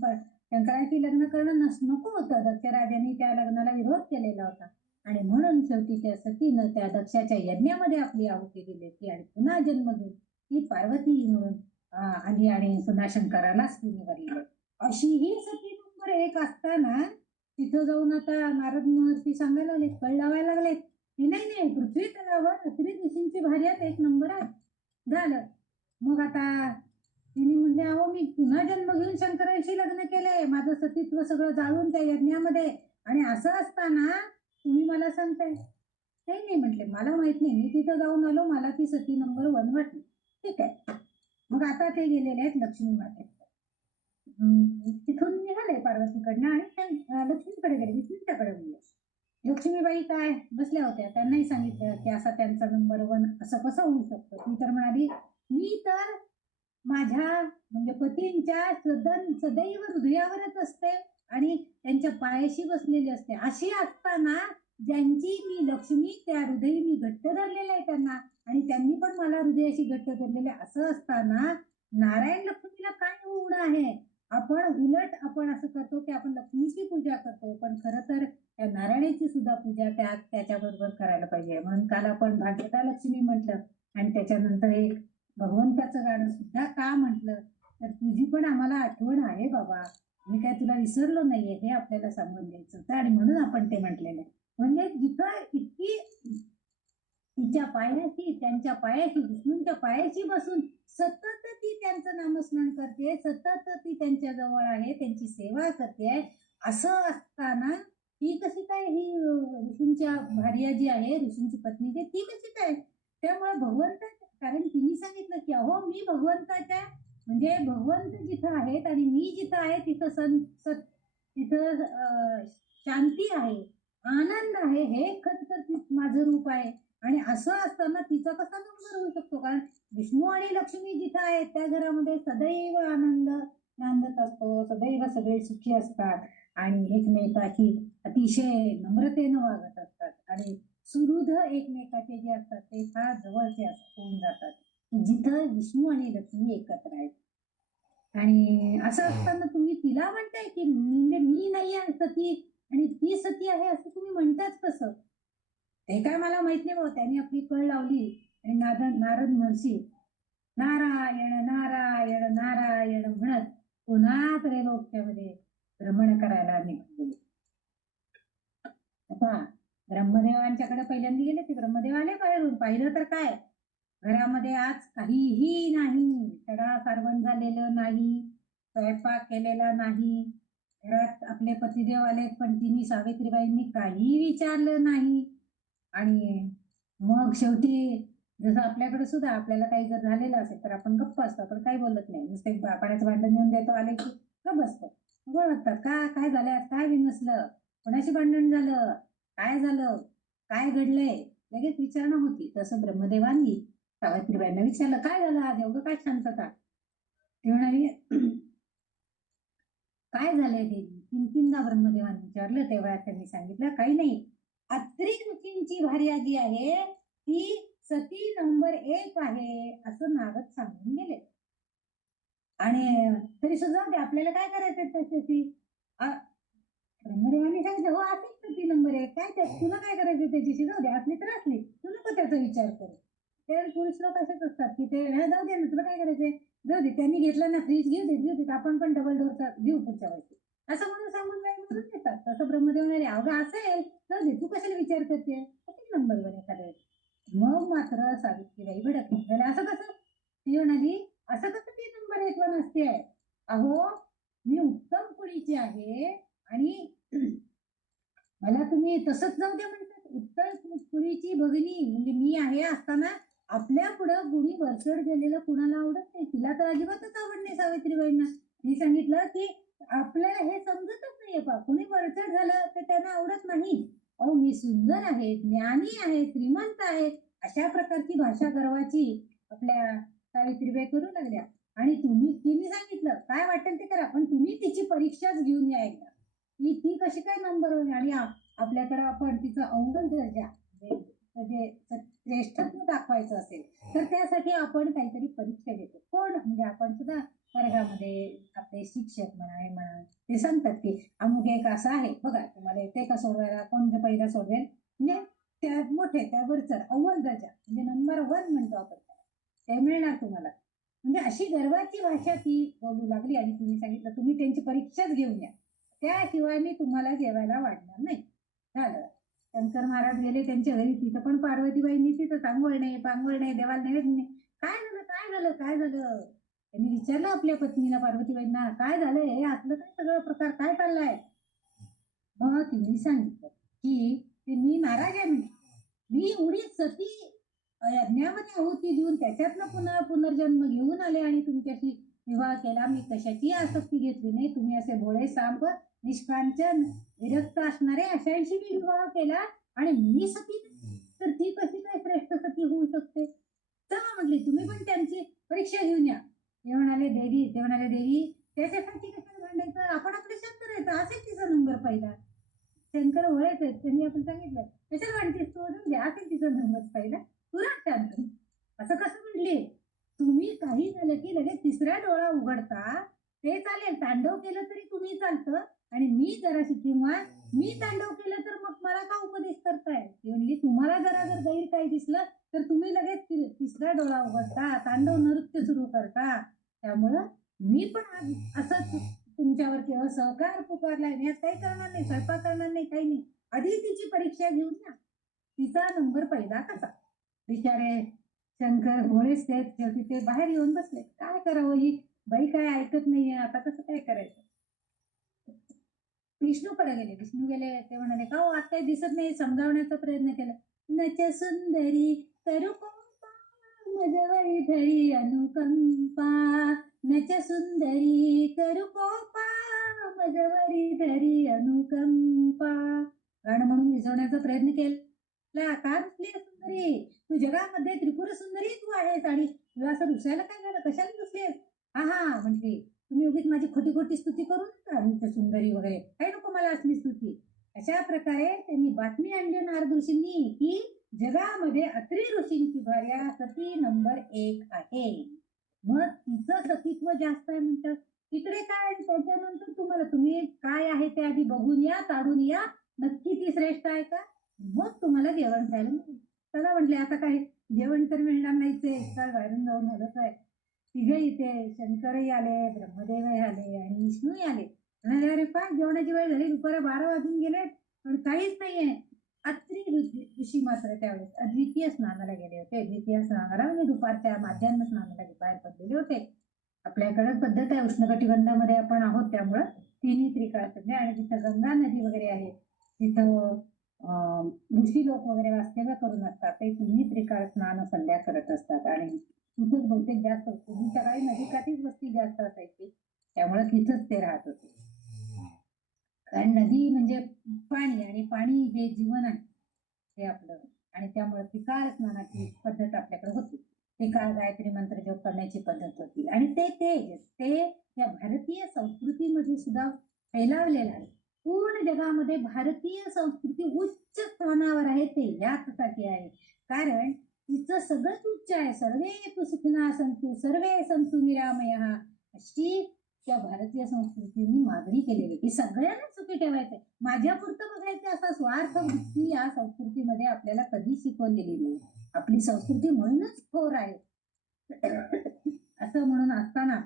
शंकराची लग्न करणं नको होतं. दक्षराजांनी त्या लग्नाला विरोध केलेला होता आणि म्हणून शेवटी त्या सतीनं त्या दक्षाच्या यज्ञामध्ये आपली आहुती दिली होती आणि पुन्हा जन्म घेऊन ती पार्वती म्हणून आली आणि पुन्हा शंकरालाच तिने वरली. अशी ही सती नंबर 1 असताना तिथं जाऊन आता नारद महर्षी सांगायला लागले, कळ लावायला लागले की नाही नाही, पृथ्वी तलावर अत्री ऋषींची भार्यात 1 नंबर आहे. झालं. मग आता तिने म्हणले अहो मी पुन्हा जन्म घेऊन शंकरांशी लग्न केलंय, माझं सतीत्व सगळं जाळून त्या यज्ञामध्ये, आणि असं असताना तुम्ही मला सांगताय. नाही नाही म्हटले, मला माहित नाही, मी तिथं जाऊन आलो, मला ती सती नंबर 1 वाटली. ठीक आहे. मग आता ते गेलेले आहेत लक्ष्मी माते. तिथून निघाले पार्वतीकडनं आणि लक्ष्मीकडे गेले, विष्णूच्याकडे गेले. लक्ष्मीबाई काय बसल्या होत्या, त्यांनाही सांगितलं की असा त्यांचा नंबर 1 असं कसं होऊ शकतं. ती तर म्हणाली मी तर माझ्या म्हणजे पतींच्या सदैव हृदयावरच असते आणि त्यांच्या पायाशी बसलेली असते. अशी असताना ज्यांची मी लक्ष्मी त्या हृदयी मी घट्ट धरलेलं आहे त्यांना, आणि त्यांनी पण मला हृदयाशी घट्ट धरलेले, असं असताना नारायण लक्ष्मीला काय होणं आहे. आपण असं करतो की आपण लक्ष्मीची पूजा करतो, पण खरं तर त्या नारायणाची सुद्धा पूजा त्याच्याबरोबर करायला पाहिजे. म्हणून काल आपण भाग्यदा लक्ष्मी म्हटलं आणि त्याच्यानंतर एक भगवंताचं गाणं सुद्धा का म्हटलं, तर तुझी पण आम्हाला आठवण आहे बाबा, मी काय तुला विसरलो नाहीये हे आपल्याला सांगून द्यायचं होतं, आणि म्हणून आपण ते म्हटलेलं. म्हणजे जिथं इतकी तिच्या पायाशी, त्यांच्या पायाशी, विष्णूंच्या पायाशी बसून सतत ती त्यांचं नामस्मरण करते, सतत ती त्यांच्या जवळ आहे, त्यांची सेवा करते. असं असताना ही कशी काय ही ऋषींच्या भार्या जी आहे, ऋषींची पत्नी ती कशी काय? त्यामुळे भगवंत, कारण तिने सांगितलं की अहो मी भगवंताच्या म्हणजे भगवंत जिथं आहेत आणि मी जिथं आहे तिथं तिथं शांती आहे, आनंद आहे, हे खरं तर माझं रूप आहे. आणि असं असताना तिचा कसा नंबर होऊ शकतो? कारण विष्णू आणि लक्ष्मी जिथं आहेत त्या घरामध्ये सदैव आनंद नांदत असतो, सदैव सगळे सुखी असतात आणि एकमेकाची अतिशय नम्रतेनं वागत असतात आणि सुहृद एकमेकाचे जे असतात ते फार जवळचे होऊन जातात, जिथं विष्णू आणि लक्ष्मी एकत्र आहेत. आणि असं असताना तुम्ही तिला म्हणताय की म्हणजे मी नाही आहे सती आणि ती सती आहे असं तुम्ही म्हणताच कसं? ते काय मला माहित नाही बाबा. त्यांनी आपली कळ लावली आणि नारद महर्षी नारायण नारायण नारायण म्हणत पुन्हा त्रैलोक्यामध्ये भ्रमण करायला निघाले. आता ब्रह्मदेवांच्याकडे पहिल्यांदा गेले ते ब्रह्मदेव आले बाहेरून. पाहिलं तर काय, घरामध्ये आज काहीही नाही, सडा सारवण झालेलं नाही, स्वयंपाक केलेला नाही. घरात आपले पतिदेव आले पण तिने सावित्रीबाईंनी काही विचारलं नाही. आणि मग शेवटी जसं आपल्याकडे सुद्धा आपल्याला काही जर झालेलं असेल तर आपण गप्प असतो, आपण काही बोलत नाही, नुसते पाण्याचं भांडण नेऊन देतो, आले की गप्प बसतो. बोलतात का काय झालं, काय बिनसलं, कोणाशी भांडण झालं, काय झालं, काय घडलंय, लगेच विचारणं होती. तसं ब्रह्मदेवांनी सावित्रीबाईंना विचारलं काय झालं आज, एवढं काय शांतता? ते म्हणाली काय झालंय देवी? तीन-तीनदा ब्रह्मदेवांनी विचारलं तेव्हा त्यांनी सांगितलं काही नाही, अत्रि ऋषींची भार्या जी आहे ती सती नंबर 1 आहे असं नारद सांगून गेले. आणि तरी सुद्धा आपल्याला काय करायचं त्याच्याशी? ब्रह्मदेवांनी सांगितलं हो असेल सती नंबर 1, काय तुला काय करायचं त्याच्याशी? जाऊ दे, असली तर असली, तू नको त्याचा विचार करू. ते पुरुष लोक असेच असतात की ते जाऊ दे ना, तुला काय करायचंय, जाऊ दे, त्यांनी घेतलं ना फ्रीज, घेऊ देत, आपण पण डबल डोरचा घेऊ पुढच्या वर्षी, असं म्हणून सांगून म्हणून देतात. तसं ब्रह्मदेव म्हणाले अवघा असेल जाऊ दे, तू कशाला विचार करते, किती नंबर वर एखाद्या. मग मात्र सावित्रीबाई भडकली, असं कसं? ती म्हणाली असं कसं ती नंबर 1 वर असते? अहो मी उत्तम कुळीची आहे आणि मला तुम्ही तसंच जाऊ द्या म्हणतात. उत्तम कुळीची भगिनी म्हणजे मी आहे असताना आपल्या पुढं गुणी वरचढ गेलेलं कुणाला आवडत नाही. तिला तर अजिबातच आवड नाही सावित्रीबाईंना. मी सांगितलं की आपल्याला हे समजतच नाहीये पा, कुणी वरचढ झालं तर त्यांना आवडत नाही. अहो मी सुंदर आहे, ज्ञानी आहे, श्रीमंत आहे, अशा प्रकारची भाषा गर्वाची आपल्या सावित्रीबाई करू लागल्या. आणि तिने सांगितलं काय वाटेल ते करा, पण तुम्ही तिची परीक्षाच घेऊन या एकदा, ती कशी काय नंबर 1 आणि आपल्याकडे आपण तिचा अवघड दर्जा म्हणजे श्रेष्ठत्व दाखवायचं असेल तर त्यासाठी आपण काहीतरी परीक्षा घेतो. कोण म्हणजे आपण सुद्धा वर्गामध्ये आपले शिक्षक म्हणा ते सांगतात की अमुक एक असं आहे बघा, तुम्हाला येते का सोडवायला, कोण पहिला सोडवेल, म्हणजे त्या मोठे त्यावर चढ अव्वल दर्जा म्हणजे नंबर 1 म्हणतो आपण, ते मिळणार तुम्हाला. म्हणजे अशी गर्वाची भाषा ती बोलू लागली आणि तिने सांगितलं तुम्ही त्यांची परीक्षाच घेऊन या, त्याशिवाय मी तुम्हाला जेवायला वाढणार नाही. झालं. शंकर महाराज गेले त्यांच्या घरी, तिथं पण पार्वतीबाईंनी तिथं चांगवळ नाही, पांगवळ नाही, देवाला नाही, काय झालं काय झालं काय झालं. त्यांनी विचारलं आपल्या पत्नीला पार्वतीबाईंना काय झालंय, हे असलं काय सगळं प्रकार काय चाललाय? मग तिने सांगितलं की मी नाराज आहे, मी उडीत सती यज्ञामध्ये आहुती देऊन त्याच्यातनं पुन्हा पुनर्जन्म घेऊन आले आणि तुमच्याशी विवाह केला. मी कशाची आसक्ती घेतली नाही. तुम्ही असे भोळे सांब निष्कांचन विरक्त असणारे अशांशी मी विवाह केला आणि मी सती तर ती कशी काय श्रेष्ठ सती होऊ शकते? चला म्हटली तुम्ही पण त्यांची परीक्षा घेऊन या. ते म्हणाले देवी त्याच्यासाठी कशाला भांडायचं, आपण आपले शांत राहायचं, असेल तिचा नंबर पहिला. शंकर वळायचे त्यांनी आपण सांगितलं कशाला भांडतेस तू, असेल तिचा नंबर पहिला, तुला शांत. असं कसं म्हटले? तुम्ही काही झालं की लगेच तिसरा डोळा उघडता ते चालेल, तांडव केलं तरी तुम्ही चालतं आणि मी जराशी किंवा मी तांडव केलं तर मग मला का उपदेश करताय? म्हणजे तुम्हाला जरा जर गैर काही दिसलं तर तुम्ही लगेच तिसरा डोळा उघडता, तांडव नृत्य सुरू करता. त्यामुळं मी पण असंच तुमच्यावर केवळ सहकार पुकारलाय, मी काही करणार नाही, स्वयंपाक करणार नाही, काही नाही. आधी तिची परीक्षा घेऊन ना, तिचा नंबर पहिला कसा. बिचारे शंकर भोळेच ते शेवटी ते बाहेर येऊन बसले. काय करावं, ही बाई काय ऐकत नाहीये, आता कसं काय करायचं. विष्णूकडे गेले. विष्णू गेले, ते म्हणाले का हो आज काही दिसत नाही. समजावण्याचा प्रयत्न केला. नच सुंदरी करू कोपा मजवरी धरी अनुकंपा, नच सुंदरी करू कोपा मजवरी धरी अनुकंपा. गाणं म्हणून विझवण्याचा प्रयत्न केला. का रुसली सुंदरी, तू जगामध्ये त्रिपुर सुंदरी तू आहेस आणि तुला असं रुसायला काय झालं, कशाला रुसलीस. हा हा म्हटली, तुम्ही उगीच माझी खोटी खोटी स्तुती करू नका, मी सुंदरी वगैरे काही नको मला असली स्तुती. अशा प्रकारे त्यांनी बातमी आणली नारद ऋषींनी की जगामध्ये अत्री ऋषींची भार्या सती नंबर 1 आहे. मग तिचं सतीत्व जास्त आहे म्हणतात. तिकडे काय, त्याच्यानंतर तुम्ही काय आहे ते आधी बघून या, ताडून या, नक्की ती श्रेष्ठ आहे का, मग तुम्हाला जेवण खायला मिळेल. चला म्हटले, आता काय जेवण तर मिळणार नाहीच आहे, काय बाहेरून जाऊन आलंच आहे. तिघे इथे शंकरही आले, ब्रह्मदेवही आले आणि विष्णूही आले. म्हणाले अरे काय जेवणाची वेळ झाली, दुपारी 12 वाजून गेले पण काहीच नाहीये. अत्री ऋषी मात्र त्यावेळेस अद्वितीय स्नानाला गेले होते. द्वितीय स्नानाला म्हणजे दुपारच्या माध्यान्ह स्नानाला बाहेर पडलेले होते. आपल्याकडे पद्धत आहे, उष्णकटिबंधामध्ये आपण आहोत, त्यामुळं तिन्ही त्रिकाळ संध्या आणि तिथं गंगा नदी वगैरे आहे, तिथं ऋषी लोक वगैरे वास्तव्य करून असतात. ते तिन्ही त्रिकाळ स्नान संध्या करत असतात आणि तिथंच बहुतेक जास्त पूर्वीच्या काळी नदीकाठीच वस्ती जास्त असायची, त्यामुळे तिथंच ते राहत होते. कारण नदी म्हणजे पाणी आणि पाणी जे जीवन आहे ते आपलं, आणि त्यामुळे त्रिकाळ स्नानाची पद्धत आपल्याकडे होती. त्रिकाळ गायत्री मंत्र जप करण्याची पद्धत होती आणि ते या भारतीय संस्कृतीमध्ये सुद्धा फैलावलेलं आहे. पूर्ण जगामध्ये भारतीय संस्कृती उच्च स्थानावर आहे, ते याचसाठी आहे कारण तिचं सगळंच उच्च आहे. सर्वे तु सुखिना संतु सर्वे संतु निरामया, अशी त्या भारतीय संस्कृतीने मागणी केलेली की सगळ्यांना सुखी ठेवायचंय, माझ्या पुरतं बघायचं असा स्वार्थ वृत्ती या संस्कृतीमध्ये आपल्याला कधी शिकवलेली नाही. आपली संस्कृती म्हणूनच थोर आहे. असं म्हणून असताना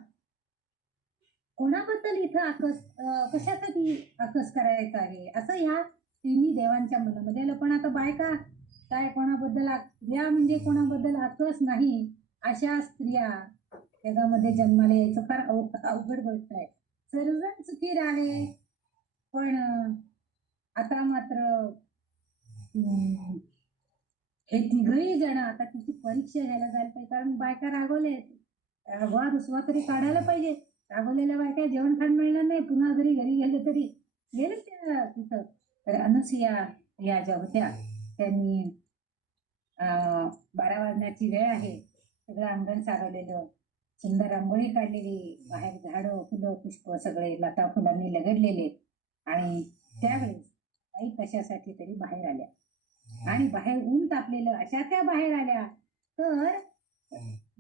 कोणाबद्दल इथं कशासाठी आकस करायचं आहे असं ह्या तिन्ही देवांच्या मनामध्ये आलं. पण आता बायका काय कोणाबद्दल स्त्रिया म्हणजे कोणाबद्दल आकस नाही, अशा स्त्रिया जगामध्ये जन्माला यायचं फार अवघड गोष्ट आहे. सर्वजण सुखी राहे, पण आता मात्र हे तिघही जण आता तिची परीक्षा घ्यायला जायला पाहिजे, कारण बायका रागवले, रागवा रुसवा तरी काढायला पाहिजे. रागवलेल्या बायका जेवण खाण मिळणार नाही, पुन्हा जरी घरी गेले तरी गेले त्या तिथं. तर अनुसुया या ज्या होत्या त्यांनी 12 वाजण्याची वेळ आहे, सगळं अंगण सारवलेलं, सुंदर रांगोळी काढलेली, बाहेर झाडं फुलं पुष्प सगळे लता फुलांनी लगडलेले, आणि त्यावेळेस काही कशासाठी तरी बाहेर आल्या आणि बाहेर ऊन तापलेलं अशा त्या बाहेर आल्या. तर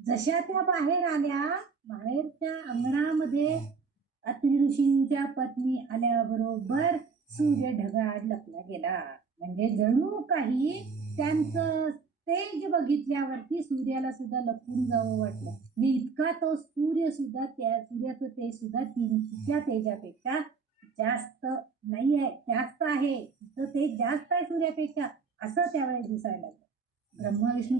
जशा त्या बाहेर आल्या, बाहेरच्या अंगणामध्ये अत्री ऋषींच्या पत्नी आल्याबरोबर सूर्य ढगाआड लपला गेला. म्हणजे जणू काही त्यांचं तेज बघितल्यावरती सूर्याला सुद्धा लपून जावं वाटलं. म्हणजे इतका तो सूर्य सुद्धा, त्या सूर्याचं तेज सुद्धा तिच्या तेजापेक्षा जास्त नाहीये, जास्त आहे, तिचं तेज जास्त आहे सूर्यापेक्षा, असं त्यावेळेस दिसायला लागलं. ब्रह्मा विष्णू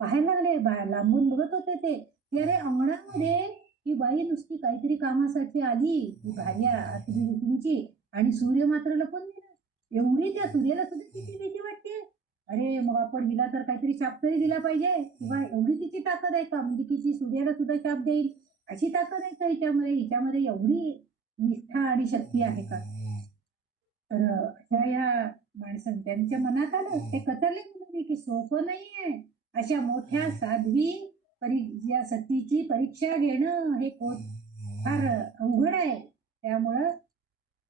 पाहायला लागले, लांबून बघत होते ते, की अरे अंगणामध्ये ही बाई नुसती काहीतरी कामासाठी आली, ती भार्या अत्री ऋषींची, आणि सूर्य मात्र लपून गेला. एवढी त्या सूर्याला सुद्धा किती भीती वाटते. अरे मग आपण हिला तर काहीतरी शाप तरी दिला पाहिजे, किंवा एवढी तिची ताकद आहे का, म्हणजे तिची सूर्याला सुद्धा शाप देईल अशी ताकद आहे का हिच्यामध्ये एवढी निष्ठा आणि शक्ती आहे का. तर ह्या माणसांनी त्यांच्या मनात आलं, ते कतरले म्हणाले की सोपं नाहीये अशा मोठ्या साध्वी या सतीची परीक्षा घेणं, हे फार अवघड आहे. त्यामुळं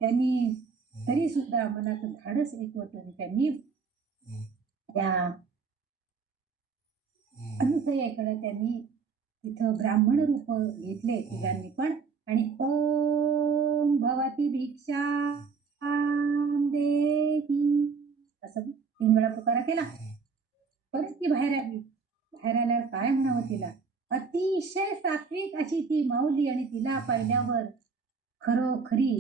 त्यांनी तरी सुद्धा मनात धाडस एकवटून त्यांनी त्या अनुसयेकडे त्यांनी तिथं ब्राह्मण रूप घेतले तिघांनी पण, आणि ओम भवती भिक्षा देही असं 3 वेळा पुकारा केला. परत ती बाहेर आली. बाहेर आल्यावर काय म्हणावं तिला, अतिशय सात्विक अशी ती माऊली, आणि तिला पाहिल्यावर खरोखरी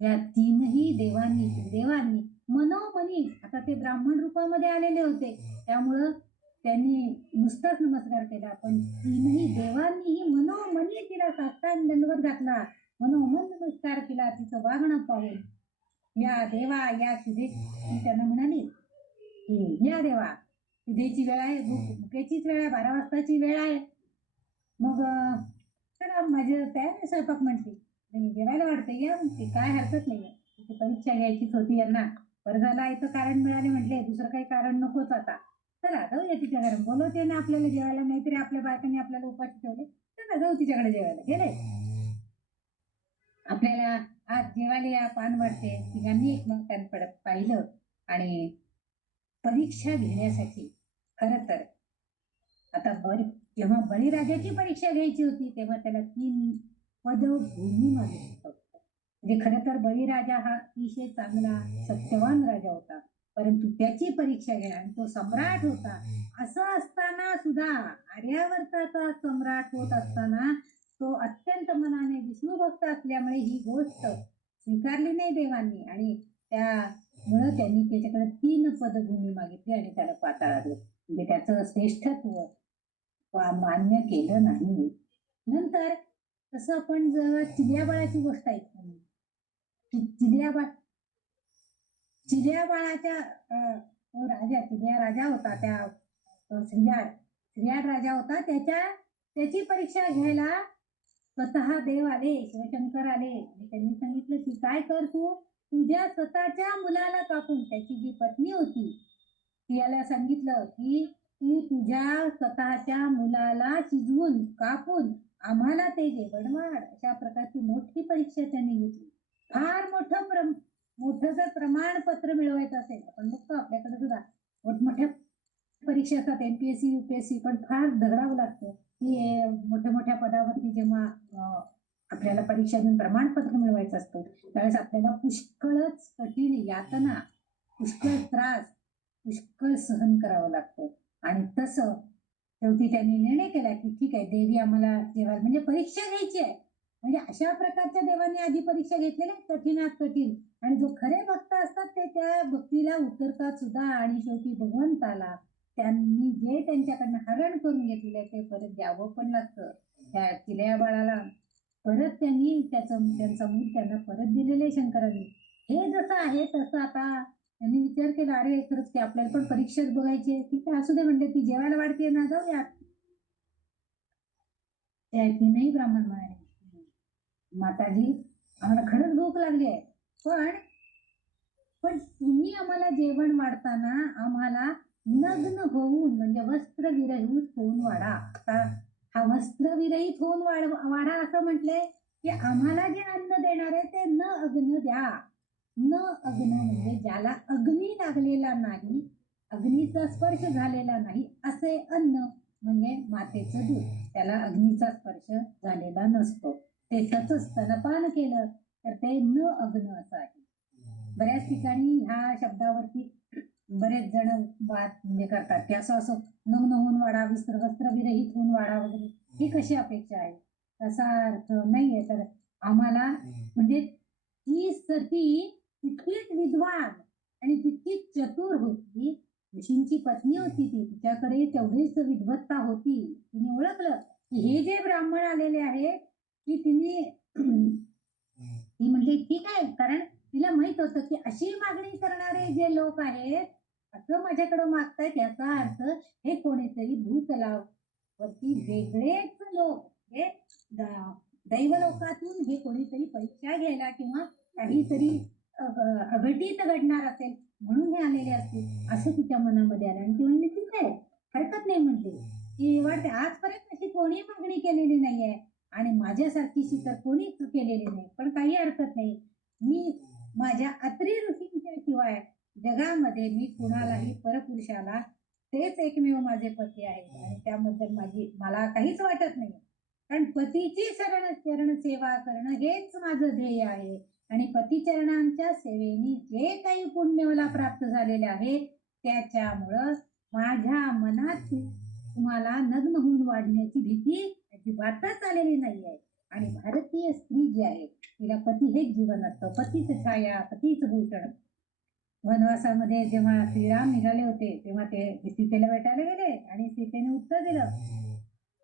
या तीनही देवांनी मनोमनी, आता ते ब्राह्मण रूपामध्ये आलेले होते त्यामुळं त्यांनी नुसताच नमस्कार केला, पण तीनही देवांनीही मनोमनी तिला साष्टांग दंडवत घातला, मनोमन नमस्कार केला. तिचं वागणं पाहून या देवा या सिद्धे त्यांना म्हणाली की या देवा, सिद्धेची वेळ आहे, भुकेचीच वेळ आहे, 12 वाजताची वेळ आहे. मग चला माझं तयार आहे स्वयंपाक म्हटली. जेवायला वाटते या म्हणते, काय हरकत नाही. परीक्षा घ्यायचीच होती यांना, बरं झालं इथं कारण मिळाले म्हटले, दुसरं काही कारण नकोच आता. चला जाऊया तिच्या घरात, बोलवते ना आपल्याला जेवायला, नाहीतरी आपल्या बायकांनी आपल्याला उपाशी ठेवले, चला जाऊ तिच्याकडे जेवायला. गेले आपल्याला आज जेवायला या, पान वाटते. तिघांनी एकमेकांकडे पाहिलं आणि परीक्षा घेण्यासाठी खरं तर आता जेव्हा बळीराजाची परीक्षा घ्यायची होती तेव्हा त्याला 3 पद भूमी मागितली होतं. म्हणजे खरं तर बळीराजा हा अतिशय चांगला सत्यवान राजा होता, परंतु त्याची परीक्षा घेणं, आणि तो सम्राट होता. असं असताना सुद्धा आर्यावर्ताचा सम्राट होत असताना तो अत्यंत मनाने विष्णू भक्त असल्यामुळे ही गोष्ट स्वीकारली नाही देवांनी, आणि त्यामुळं त्यांनी त्याच्याकडे 3 पदभूमी मागितली आणि त्याला पाताळात घातलं. म्हणजे त्याचं श्रेष्ठत्व मान्य केलं नाही. नंतर तसं आपण जर चिल्याबाळाची गोष्ट ऐकतो, चिल्याबाळाच्या राजा, चिल्या राजा होता, त्या श्रीयाळ राजा होता. त्याची परीक्षा घ्यायला स्वतः देव आले, शिवशंकर आले. त्यांनी सांगितलं की काय कर, तू तुझ्या स्वतःच्या मुलाला कापून, त्याची जी पत्नी होती तिला सांगितलं की ती तुझ्या स्वतःच्या मुलाला शिजवून कापून आम्हाला ते जेवण वाढ. अशा प्रकारची मोठी परीक्षा त्यांनी घेतली. फार मोठं जर प्रमाणपत्र मिळवायचं असेल, आपण बघतो आपल्याकडे सुद्धा मोठमोठ्या परीक्षा असतात, MPSC UPSC, पण फार दगडावं लागतं की मोठ्या पदावरती जेव्हा आपल्याला परीक्षा देऊन प्रमाणपत्र मिळवायचं असतं त्यावेळेस आपल्याला पुष्कळच कठीण यातना, पुष्कळ त्रास, पुष्कळ सहन करावं लागतं. आणि तसं शेवटी त्यांनी निर्णय केला की ठीक आहे, देवी आम्हाला जेवायला, म्हणजे परीक्षा घ्यायची आहे. म्हणजे अशा प्रकारच्या देवांनी आधी परीक्षा घेतलेल्या कठीणात कठीण, आणि जो खरे भक्त असतात ते त्या भक्तीला उतरतात सुद्धा, आणि शेवटी भगवंताला त्यांनी जे त्यांच्याकडनं हरण करून घेतलेलं आहे ते परत द्यावं पण लागतं. त्या चिल्या बाळाला परत त्यांनी त्यांचा मूल त्यांना परत दिलेलं आहे शंकरांनी. हे जसं आहे तसं आता त्यांनी विचार केला, अरे खरंच की आपल्याला पण परीक्षाच बघायची, ठीक आहे असू दे म्हणले, ती जेवायला वाढते ना, जाऊया. नाही ब्राह्मण म्हणाले, माताजी आम्हाला खरंच भूक लागली आहे, पण तुम्ही आम्हाला जेवण वाढताना आम्हाला नग्न होऊन, म्हणजे वस्त्र विरहित होऊन वाढा. हा वस्त्र विरहित होऊन वाढा असं म्हटले की आम्हाला जे अन्न देणार आहे ते न अग्न द्या. न अग्न म्हणजे ज्याला अग्नी लागलेला नाही, अग्नीचा स्पर्श झालेला नाही असे अन्न, म्हणजे मातेचं दूध, त्याला अग्नीचा स्पर्श झालेला नसतो. ते तसंच स्तनपान केलं तर ते न अग्न असं आहे. बऱ्याच ठिकाणी ह्या शब्दावरती बरेच जण वाद म्हणजे करतात की असं नग्न होऊन वाढा, वस्त्र विरहित होऊन वाढा वगैरे, ही कशी अपेक्षा आहे, तसा अर्थ नाहीये. तर आम्हाला म्हणजे ही सती तितकीच विद्वान आणि तितकीच चतुर होती, ऋषींची पत्नी होती ती, तिच्याकडे तेवढीच विद्वत्ता होती. तिने ओळखलं की हे जे ब्राह्मण आलेले आहे की तिने ती म्हणली ठीक आहे, कारण तिला माहित होतं की अशी मागणी करणारे जे लोक आहेत, असं माझ्याकडे मागतायत, याचा अर्थ हे कोणीतरी भूतलावरती वेगळेच लोक, हे दैवलोकातून हे कोणीतरी परीक्षा घ्यायला किंवा काहीतरी अघटित घडणार असेल म्हणून हे आलेले असतील असं तिच्या मनामध्ये आलं. आणि ती म्हणली ठीक आहे, हरकत नाही म्हटली की वाटते आजपर्यंत अशी कोणी मागणी केलेली नाहीये आणि माझ्यासारखीशी तर कोणीच केलेली नाही, पण काही हरकत नाही. मी माझ्या अत्री ऋषींच्या शिवाय जगामध्ये मी कुणालाही परपुरुषाला, तेच एकमेव माझे पती आहेत आणि त्याबद्दल मला काहीच वाटत नाही. कारण पतीची चरण सेवा करणं हेच माझं ध्येय आहे, आणि पतिचरणांच्या सेवेने जे काही पुण्य मला प्राप्त झालेले आहे त्याच्यामुळं माझ्या मनात तुम्हाला नग्न होऊन वाढण्याची भीती अजिबातच आलेली नाहीये. आणि भारतीय स्त्री जी आहे तिला पती हेच जीवन असतं, पतीच छाया, पतीच भूषण. वनवासामध्ये जेव्हा श्रीराम निघाले होते तेव्हा ते सीतेला भेटायला गेले आणि सीतेने उत्तर दिलं,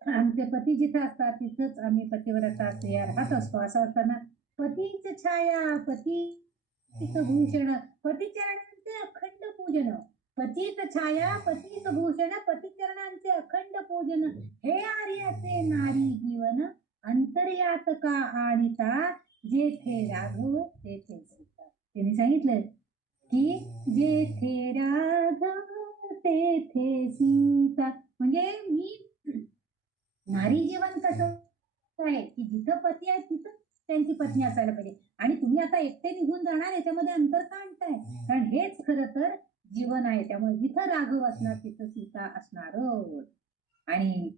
आमचे पती जिथं असतात तिथंच आम्ही पतिव्रता स्त्रिया राहत असतो. असं असताना पतीच छाया, पतीच भूषण, पतिचरणांचे अखंड पूजन, पतीच छाया, पतीच भूषण, पतिचरणांचे अखंड पूजन, हे आर्याचे नारी जीवन, अंतर्यात का आणिता, जेथे राघव तेथे सीता. त्यांनी सांगितलं की जेथे राघव तेथे सीता, म्हणजे मी नारी जीवन कसं आहे की जिथं पती आहे तिथं त्यांची पत्नी असायला पाहिजे. आणि तुम्ही आता एकटे निघून जाणार याच्यामध्ये अंतर का आणताय? कारण हेच खरं तर जीवन आहे. त्यामुळे जिथं राघव असणार तिथं सीता असणार. आणि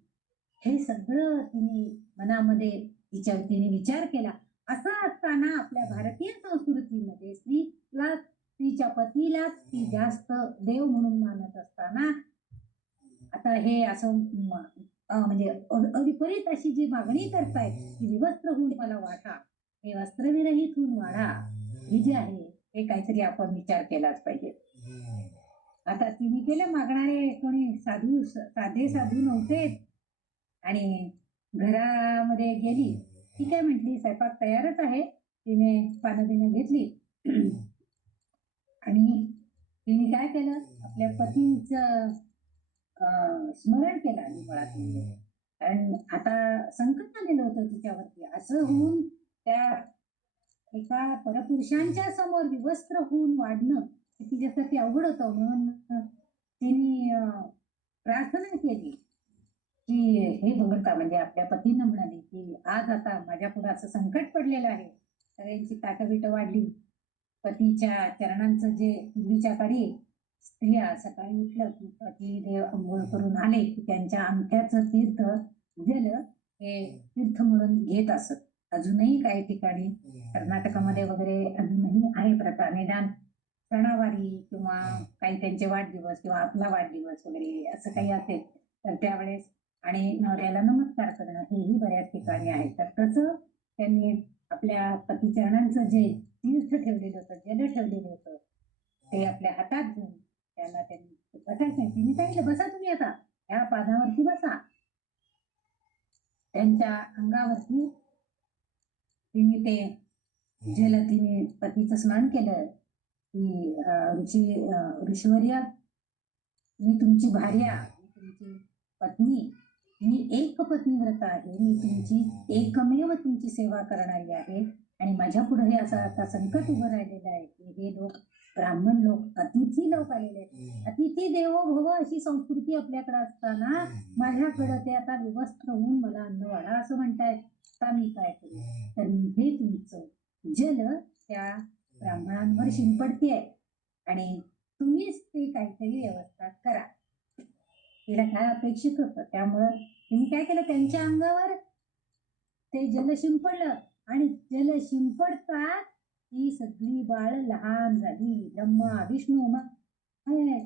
हे सगळं तिने मनामध्ये तिने विचार केला. असं असताना आपल्या भारतीय संस्कृतीमध्ये स्त्रीच्या पतीलाच ती जास्त देव म्हणून मानत असताना आता हे असं म्हणजे विपरीत अशी जी मागणी करतायत की विवस्त्र होऊन मला वाढा, हे वस्त्रविरहित होऊन वाढा, हे जे आहे हे काहीतरी आपण विचार केलाच पाहिजे. आता तिने केलं, मागणारे कोणी साधे साधू नव्हते. आणि घरामध्ये गेली, ती काय म्हटली स्वयंपाक तयारच आहे. तिने पानं बिनं घेतली आणि तिने काय केलं, आपल्या पतीचं स्मरण केलं आणि मुळात म्हणजे कारण आता संकट आलेलं होतं तिच्यावरती. असं होऊन त्या एका परपुरुषांच्या समोर विवस्त्र होऊन वाढणं तिच्यासाठी अवघड होतं. म्हणून तिने प्रार्थना केली की हे भगवंता, म्हणजे आपल्या पतीनं म्हणाली की आज आता माझ्या पुढे असं संकट पडलेलं आहे. सगळ्यांची ताटबीट वाढली. पतीच्या चरणांचं जे पूर्वीच्या काळी स्त्रिया सकाळी उठलं की पती देव अंघोळ करून आले की त्यांच्या अंगठ्याचं तीर्थ जल हे तीर्थ म्हणून घेत असत. अजूनही काही ठिकाणी कर्नाटकामध्ये वगैरे अजूनही आहे प्रथा. निदान सणावारी किंवा काही त्यांचे वाढदिवस किंवा आपला वाढदिवस वगैरे असं काही असेल तर त्यावेळेस आणि नवऱ्याला नमस्कार करणं हेही बऱ्याच ठिकाणी आहे. तर तसं त्यांनी आपल्या पतिचरणांचं जे तीर्थ ठेवलेलं होतं, जल ठेवलेलं होतं, ते आपल्या हातात घेऊन त्याला त्यांनी बसायचं. तिने सांगितलं, बसा तुम्ही आता ह्या पानावरती बसा. त्यांच्या अंगावरती तिने ते जल तिने पतीचं स्मरण केलं की ऋषीवर्य, मी तुमची भार्या, मी तुमची पत्नी, मी एक पत्नीव्रत आहे, मी तुमची एकमेव तुमची सेवा करणारी आहे. आणि माझ्या पुढे हे असं आता संकट उभं राहिलेलं आहे की हे लोक ब्राह्मण लोक, अतिथी लोक आलेले आहेत. अतिथी देवो भव अशी संस्कृती आपल्याकडे असताना माझ्याकडे ते आता विवस्त्र होऊन मला अन्न वाढा असं म्हणतायत. आता मी काय करू? तर हे तुमचं जल त्या ब्राह्मणांवर शिंपडते आणि तुम्हीच ते काहीतरी व्यवस्था करा. तिला काय अपेक्षित होतं. त्यामुळं तिने काय केलं, त्यांच्या अंगावर ते जल शिंपडलं आणि जल शिंपडतात ती सगळी बाळ लहान झाली. ब्रह्मा विष्णू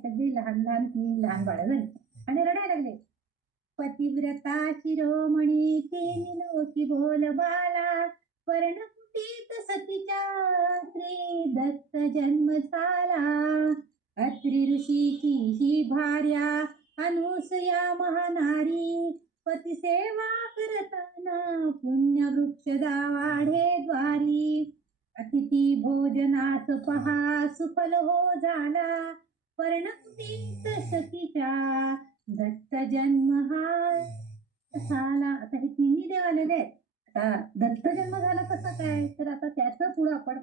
सगळी लहान लहान 3 लहान बाळ झाली आणि रडायला लागले. पतिव्रता शिरोमणी तिन्ही लोकी बोल बाला, पर्णकुटीत सतीच्या श्री दत्त जन्म झाला. अत्रि ऋषीची ही भार्या अनुसया महानारी, पतिसेवा करताना पुण्य वृक्षदा वाढे द्वारी. अतिथी भोजनास पहा सुफल हो झाला, पर्णकुटीत सतीच्या दत्त जन्म हा झाला. आता हे तिन्ही देव आलेले आहेत. आता दत्त जन्म झाला कसा काय, तर आता त्याचं पुढं आपण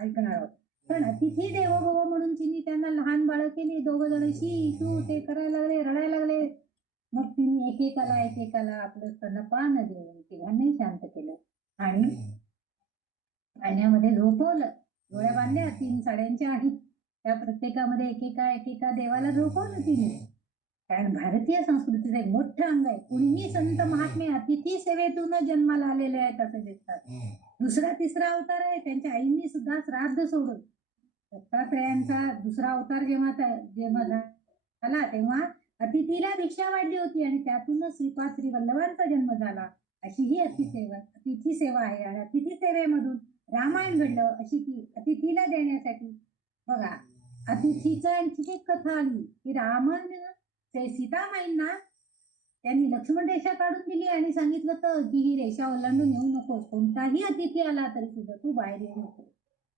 ऐकणार आहोत. पण अतिथी देवोभव म्हणून तिने त्यांना लहान बाळ केली. दोघं जण शी तू ते करायला लागले, रडायला लागले. मग तिने एकेकाला आपलं स्तनपान देऊन तिघांनाही शांत केलं आणि पाण्यामध्ये झोपवलं. डोळ्या बांधल्या 3 साड्यांच्या आणि त्या प्रत्येकामध्ये एकेका देवाला झोपवलं तिने. कारण भारतीय संस्कृतीचं एक मोठं अंग आहे. कुणीही संत महात्मे अतिथी सेवेतून जन्माला आलेले आहेत असं दिसतात. दुसरा तिसरा अवतार आहे. त्यांच्या आईंनी सुद्धा श्राद्ध सोडून दत्तात्रयांचा दुसरा अवतार जेव्हा झाला तेव्हा अतिथीला भिक्षा वाढली होती आणि त्यातूनच श्रीपाद श्री वल्लभांचा जन्म झाला. अशी ही अतिथी सेवा आहे. अतिथी सेवेमधून रामायण घडलं. अशी ती अतिथीला देण्यासाठी बघा अतिथीचा आणखी एक कथा आली की रामानं ते सीतामाईंना त्यांनी लक्ष्मण रेषा काढून दिली आणि सांगितलं तर की ही रेषा ओलांडून येऊ नकोस, कोणताही अतिथी आला तरी सुद्धा तू बाहेर येऊ नको.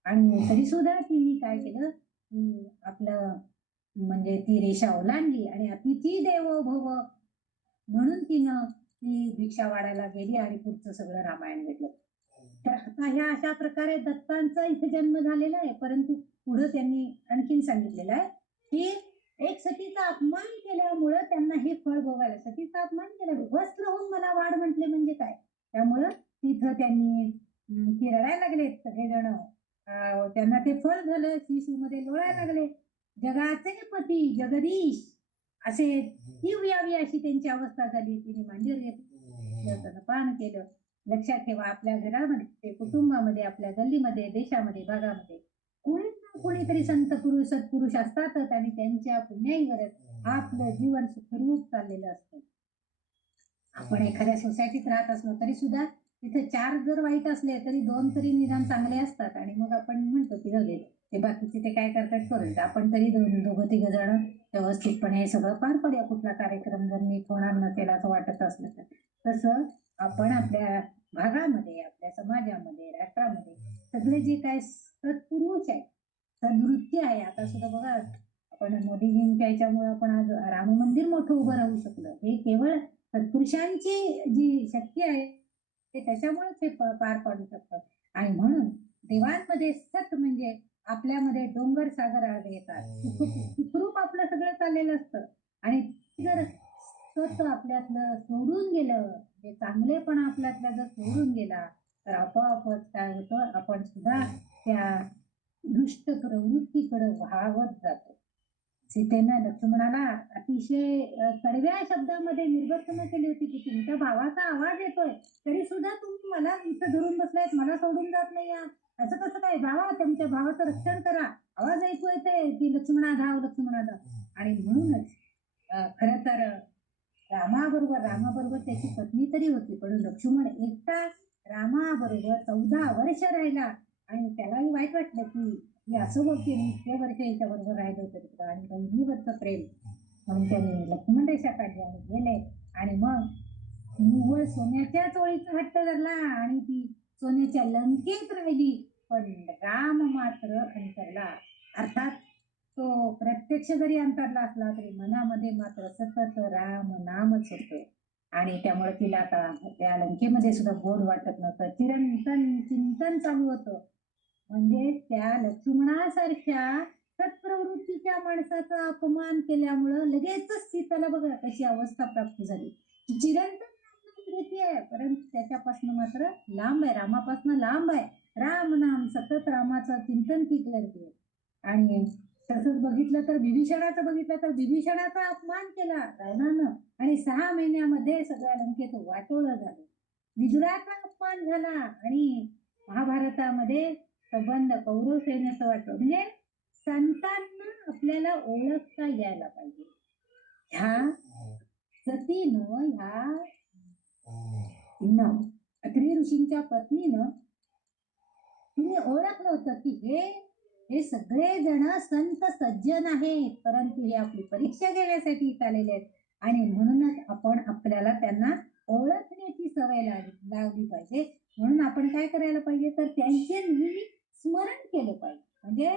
आणि तरी सुद्धा तिने काय केलं की आपलं म्हणजे ती रेषा ओलांडली आणि अतिथी देवो भव म्हणून तिनं ती भिक्षा वाढायला गेली आणि पुढचं सगळं रामायण घेतलं. तर आता ह्या अशा प्रकारे दत्तांचा इथे जन्म झालेला आहे, परंतु पुढे त्यांनी आणखीन सांगितलेलं आहे की एक सतीचा अपमान केल्यामुळं त्यांना हे फळ भोगायला, सतीचा अपमान केला वस्त्र होऊन मला वाढ म्हटले म्हणजे काय, त्यामुळं तिथं त्यांनी ती रडायला लागले सगळेजण. त्यांना ते फळ झालं, शिशूमध्ये लोळायला लागले. जगाचे पती जगदीश असे तीव यावी अशी त्यांची अवस्था झाली. तिने मांडीवर घेतलं, पान केलं. लक्षात ठेवा, आपल्या घरामध्ये, कुटुंबामध्ये, आपल्या गल्लीमध्ये, देशामध्ये, भागामध्ये कोणी ना कोणीतरी संत पुरुष सत्पुरुष असतातच आणि त्यांच्या पुण्याईवरच आपलं जीवन सुखरूप चाललेलं असतं. आपण एखाद्या सोसायटीत राहत असलो तरी सुद्धा तिथे 4 जर वाईट असले तरी 2 तरी निदान चांगले असतात आणि मग आपण म्हणतो की जाऊ दे, ते बाकीचे ते काय करतात करून, आपण तरी दोघं तिघ जण व्यवस्थितपणे हे सगळं पार पडूया. कुठला कार्यक्रम जर नीट होणार नसेल असं वाटत असलं तर. तसं आपण आपल्या भागामध्ये, आपल्या समाजामध्ये, राष्ट्रामध्ये सगळे जे काय सत्पुरुष आहे, सद्वृत्ती आहे. आता सुद्धा बघा, आपण मोदीजींच्या याच्यामुळे आपण आज राम मंदिर मोठं उभं राहू शकलं. हे केवळ सत्पुरुषांची जी शक्ती आहे ते त्याच्यामुळेच हे पार पाडू शकतात. आणि म्हणून देवांमध्ये सत म्हणजे आपल्यामध्ये डोंगर सागर आडवे येतात. सुखरूप आपलं सगळं चाललेलं असतं आणि जर सत आपल्यातलं सोडून गेलं, जे चांगलेपणा आपल्यातला जर सोडून गेला तर आपोआपच काय होतं, आपण सुद्धा त्या दुष्ट प्रवृत्तीकडे वाहवत जातो. सीतेनं लक्ष्मणाला अतिशय कडव्या शब्दामध्ये निर्बंधना केली होती की तुमच्या भावाचा आवाज येतोय तरी सुद्धा तुम्ही मला इथं धरून बसलायत, मला सोडून जात नाही. असं कसं काय, भावा तुमच्या भावाचं रक्षण करा, आवाज ऐकू येते की लक्ष्मणा धाव, लक्ष्मणा धाव. आणि म्हणूनच खरं तर रामाबरोबर त्याची पत्नी तरी होती, पण लक्ष्मण एकटा रामाबरोबर 14 वर्ष राहिला आणि त्यालाही वाईट वाटलं की असं बोलते मी इतके वर्ष याच्याबरोबर राहिलो होतं आणि बहिणीवरचं प्रेम म्हणून त्याने लक्ष्मण रेषा काढली आणि गेले. आणि मग निव्वळ सोन्याच्या चोळीचा हट्ट धरला आणि ती सोन्याच्या लंकेत राहिली, पण राम मात्र अंतरला. अर्थात तो प्रत्यक्ष जरी अंतरला असला तरी मनामध्ये मात्र सतत राम नामच होते. आणि त्यामुळे तिला आता त्या लंकेमध्ये सुद्धा गोड वाटत नव्हतं, चिरंतन चिंतन चालू होतं. म्हणजे त्या लक्ष्मणासारख्या सत्प्रवृत्तीच्या माणसाचा अपमान केल्यामुळं लगेचच सीताला बघा कशी अवस्था प्राप्त झाली. चिरंतन घेते आहे परंतु त्याच्यापासून मात्र लांब आहे, रामापासून लांब आहे. राम नाम सतत रामाचं चिंतन ती करते. आणि तसंच बघितलं तर विभीषणाचा अपमान केला रावणानं आणि 6 महिन्यामध्ये सगळ्या लंकेत वाटोळं झालं. विदुराचा अपमान झाला आणि महाभारतामध्ये संबंध कौरव सैन्याचं वाटलं. म्हणजे संतांना आपल्याला ओळखता यायला पाहिजे. ह्या सतीनं अत्रि ऋषींच्या पत्नीनं तिने ओळखलं होतं की हे सगळे जण संत सज्जन आहेत, परंतु हे आपली परीक्षा घेण्यासाठी आलेले आहेत आणि म्हणूनच आपण आपल्याला त्यांना ओळखण्याची सवय लावली पाहिजे. म्हणून आपण काय करायला पाहिजे तर त्यांचे नेहमी स्मरण केलं पाहिजे. म्हणजे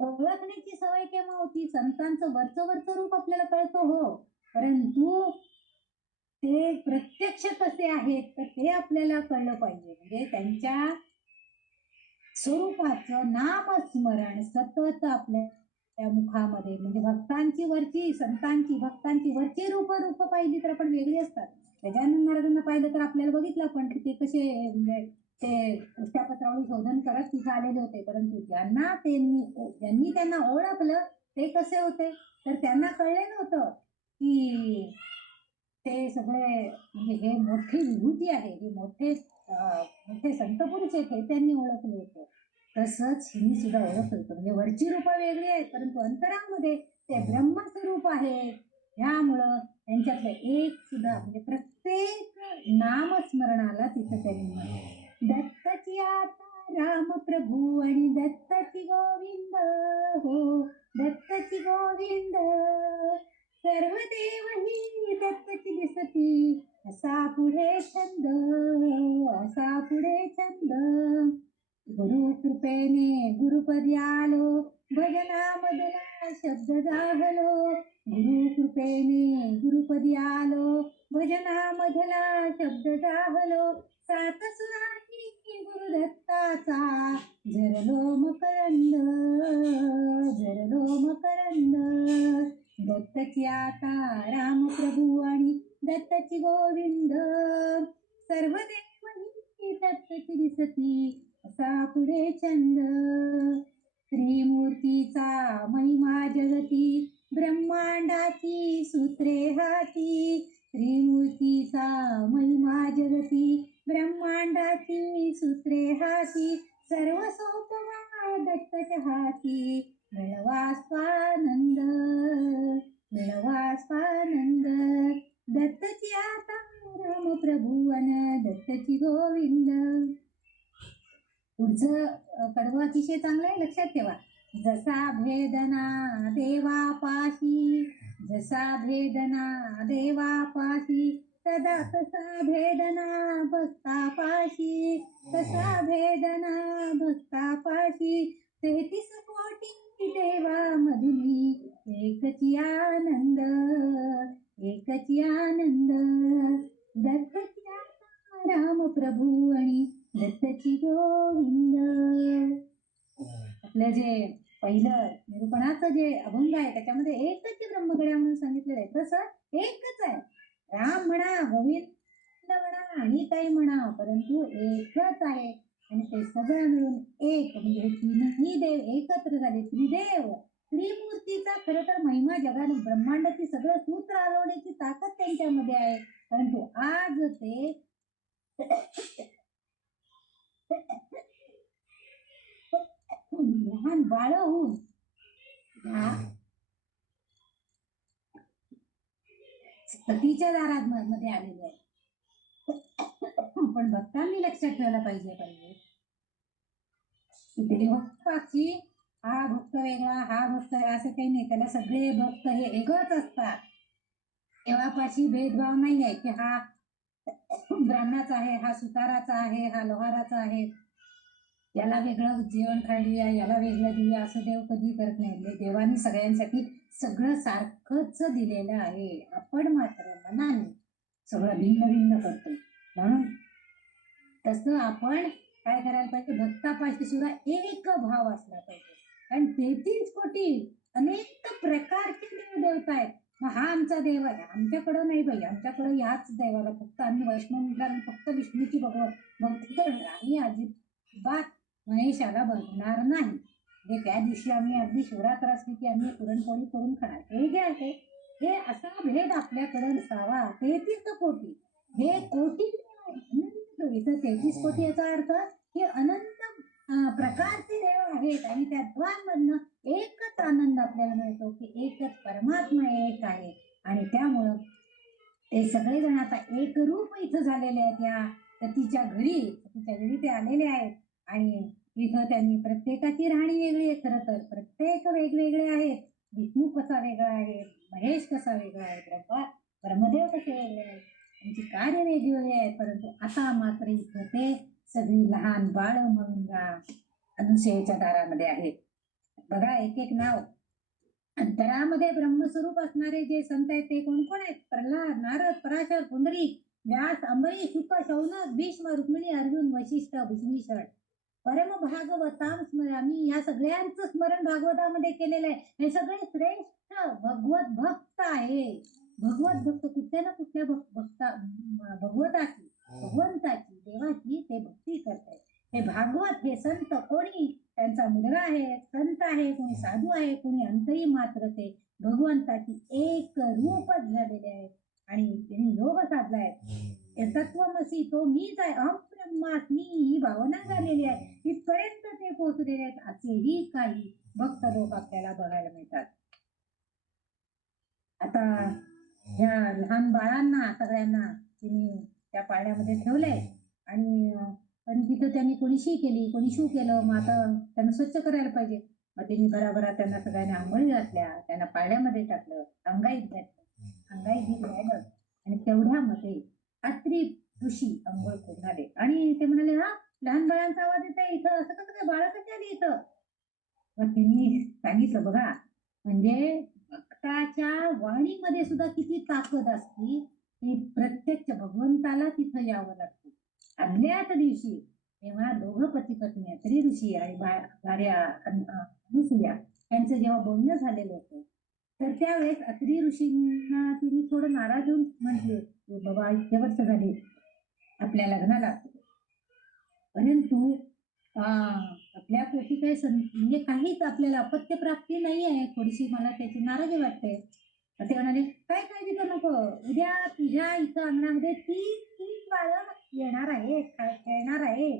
ओळखण्याची सवय केव्हा होती, संतांचं वरचं रूप आपल्याला कळतं हो, परंतु ते प्रत्यक्ष कसे आहेत तर ते आपल्याला कळलं पाहिजे. म्हणजे त्यांच्या स्वरूपाचं नामस्मरण सतत आपल्या त्या मुखामध्ये, म्हणजे संतांची भक्तांची वरची रूप पाहिली तर आपण वेगळी असतात. गजानन महाराजांना पाहिलं तर आपल्याला बघितलं आपण ते कसे म्हणजे ते उष्टापत्रावळी शोधन करत तिथे आलेले होते, परंतु ज्यांनी त्यांना ओळखलं ते कसे होते तर त्यांना कळले नव्हतं की ते सगळे म्हणजे हे मोठी विभूती आहे, हे मोठे संत पुरुष आहेत, हे त्यांनी ओळखले होते. तसंच हिने सुद्धा ओळखलं होतं. म्हणजे वरची रूप वेगळी आहेत परंतु अंतरामध्ये ते ब्रह्मस्वरूप आहे. ह्यामुळं त्यांच्यातलं एक सुद्धा म्हणजे प्रत्येक नामस्मरणाला तिथं त्यांनी दत्ताची आता राम प्रभू आणि दत्ताची गोविंद हो पुढे छंद, असा पुढे छंद. गुरु कृपेने गुरुपदी आलो, भजनामधला शब्द गाहलो. गुरु कृपेने गुरुपदी आलो, भजनामधला शब्द गाहलो. सात सुराची गुरुदत्ताचा, झरलो मकरंद, झरलो मकरंद. दत्तची आता रामप्रभू आणि दत्तची गोविंद, सर्व देव ही दत्तची दिसती, असा पुढे छंद. त्रिमूर्तीचा महिमा जगती, ब्रह्मांडाची सूत्रे हाती. त्रिमूर्तीचा महिमा जगती, ब्रह्मांडाची सूत्रे हाती. सर्व सोपवा दत्तच्या हाती, मिळवा स्वानंद, मिळवा स्वानंद. दत्तची आता राम प्रभू अन दत्तची गोविंद. पुढचं कडवं अतिशय चांगलं आहे, लक्षात ठेवा. जसा भेदना देवापाशी, जसा भेदना देवापाशी, सदा तसा भेदना भक्तापाशी, तसा भेदना भक्तापाशी. 33 कोटी देवा मधुली, एकची आनंद, एकची आनंद. दत्तची आता राम प्रभू आणि दत्तची गोविंद. आपलं जे पहिलं निरूपणाचं जे अभंग आहे त्याच्यामध्ये एकच ब्रह्मगड्या म्हणून सांगितलेलं आहे. तसं एकच आहे, राम म्हणा, गोविंद म्हणा आणि काही म्हणा, परंतु एकच आहे. आणि ते सगळं मिळून एक, म्हणजे हे तीनही देव एकत्र झाले, त्रिदेव. त्रिमूर्तीचा खरं तर महिमा जगाने, ब्रह्मांडाची सगळं सूत्र हलवण्याची ताकद त्यांच्यामध्ये आहे. परंतु आज ते लहान बाळ होऊन सतीच्या दारात मध्ये आलेले आहे. पण भक्तांनी लक्षात ठेवलं पाहिजे देवभक्ताची हा भक्त वेगळा, हा भक्त असं काही नाही. त्याला सगळे भक्त हे एकच असतात. देवापाशी भेदभाव नाही आहे की हा ब्राह्मणाचा आहे, हा सुताराचा आहे, हा लोहाराचा आहे, याला वेगळं जेवण खायला, याला वेगळं देऊया, असं देव कधी करत नाही. देवानी सगळ्यांसाठी सगळं सारखंच दिलेलं आहे. आपण मात्र मनाने सगळं भिन्न भिन्न करतो. म्हणून तसं आपण काय करायला पाहिजे, भक्तापाशी सुद्धा एक भाव असला पाहिजे. कारण 33 कोटी अनेक प्रकारचे देव देवता आहेत. मग हा आमचा देव आहे, आमच्याकडं नाही बाई, आमच्याकडं ह्याच देवाला फक्त आम्ही वैष्णव फक्त विष्णूची भक्ती करणार, आम्ही अजिबात महेशाला बघणार नाही. म्हणजे त्या दिवशी आम्ही अगदी शिवरात्र असली की आम्ही पुरणपोळी करून खाणार. हे जे आहे हे असा भेद आपल्याकडे नसावा. 33 कोटी हे कोटी इथं 33 कोटी याचा अर्थ हे अनंत प्रकारचे देव आहेत आणि त्या द्वांमधनं एकच आनंद आपल्याला मिळतो की एकच परमात्मा एक आहे. आणि त्यामुळं ते सगळेजण आता एक रूप इथं झालेले आहेत. या सतीच्या घरी ते आलेले आहेत आणि इथं त्यांनी प्रत्येकाची राहणी वेगळी आहे. खरं तर प्रत्येक वेगवेगळे आहेत. विष्णू कसा वेगळा आहे, महेश कसा वेगळा आहे, ब्रह्मदेव कसे वेगळे आहेत, त्यांची कार्य वेगवेगळी आहेत. परंतु आता मात्र इथं ते सगळी लहान बाळ म्हणून अनुसयेच्या दारामध्ये आहेत. बघा, एक एक नाव. अंतरामध्ये ब्रह्मस्वरूप असणारे जे संत आहेत ते कोण कोण आहेत? प्रल्हाद, नारद, पराशर, पुंडरीक, व्यास, अंबरीश, शुक, शौनक, भीष्म, रुक्मिणी, अर्जुन, वशिष्ठ, भीष्मीषण. परम भागवताम स्मरामी, या सगळ्यांचं स्मरण भागवतामध्ये केलेलं आहे. हे सगळे श्रेष्ठ भगवत भक्त आहे. भगवत भक्त कुठल्या ना कुठल्या भगवताची, भगवंताची, देवाची ते भक्ती करतात. हे भागवत हे संत कोणी त्यांचा मुलगा आहे, संत आहे, कोणी साधू आहे, कोणी अंतरी मात्र ते भगवंताची एक रूपच झालेले आहे. आणि त्यांनी योग साधलाय. तत्वमसी तो मीच आहे, अहम ब्रह्मास्मी ही भावना झालेली आहे. इथपर्यंत ते पोहोचलेले आहेत. असेही काही भक्त लोक आपल्याला बघायला मिळतात. आता ह्या लहान बाळांना सगळ्यांना त्यांनी त्या पाळण्यामध्ये ठेवलंय आणि पण तिथं त्यांनी कोणी शी केली, कोणी शू केलं. मग आता त्यांना स्वच्छ करायला पाहिजे. मग त्यांनी बराबरा त्यांना सगळ्यांना आंघोळी घातल्या, त्यांना पाळण्यामध्ये टाकलं, अंगाईत घातलं, अंगाईत घातलं आणि तेवढ्यामध्ये अत्री ऋषी अंघोळ करून आले आणि ते म्हणाले, हा लहान बाळांचा आवाज येत आहे इथं, असं कसं काय, बाळ कशी आली इथं? मग त्यांनी सांगितलं, बघा म्हणजे भक्ताच्या वाणीमध्ये सुद्धा किती ताकद असती, की प्रत्यक्ष भगवंताला तिथं यावं लागतं. आदल्याच दिवशी तेव्हा दोघं पती पत्नी अत्री ऋषी आणि भार्या अनुसूया यांचं जेव्हा बोलणं झालेलं होतं, तर त्यावेळेस अत्री ऋषींना तिने थोडं नाराज होऊन म्हटले, बाबा इतके वर्ष झाली आपल्या लग्नाला, परंतु आपल्या पोटी काही म्हणजे काहीच आपल्याला अपत्य प्राप्ती नाही आहे, थोडीशी मला त्याची नाराजी वाटते. ते म्हणाले, काय काळजी करू नको, उद्या तुझ्या इथं अंगणामध्ये तीन तीन बाळं येणार आहे, खेळणार आहे.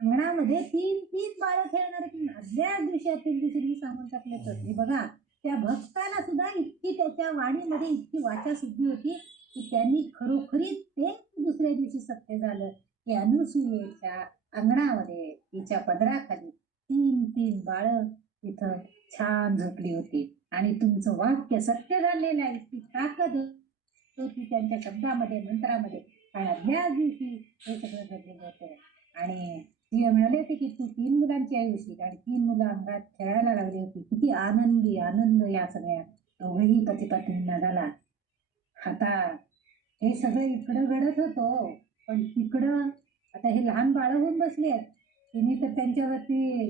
अंगणामध्ये तीन तीन बाळं खेळणार आहे. आदल्या दिवशी तीन दिवशी मी सांगून टाकले तर हे बघा, त्या भक्ताला सुद्धा इतकी त्याच्या वाणीमध्ये इतकी वाचा सिद्धी होती, की त्यांनी खरोखरीच ते दुसऱ्या दिवशी सत्य झालं, की अनुसूयेच्या अंगणामध्ये तिच्या पदराखाली तीन तीन बाळं तिथं छान झोपली होती आणि तुमचं वाक्य सत्य झालेलं आहे, इतकी ताकद होती त्यांच्या शब्दामध्ये, मंत्रामध्ये. आणि आदल्या दिवशी हे सगळं घडलेलं होतं. आणि ती म्हणाले होते, की तू तीन मुलांची आई होशील आणि तीन मुलं अंगात खेळायला लागली होती. किती आनंदी आनंद या सगळ्या दोघंही पती पत्नींना झाला. आता हे सगळं इकडं घडत होतं, पण तिकडं आता हे लहान बाळं होऊन बसले आहेत. तिने तर त्यांच्यावरती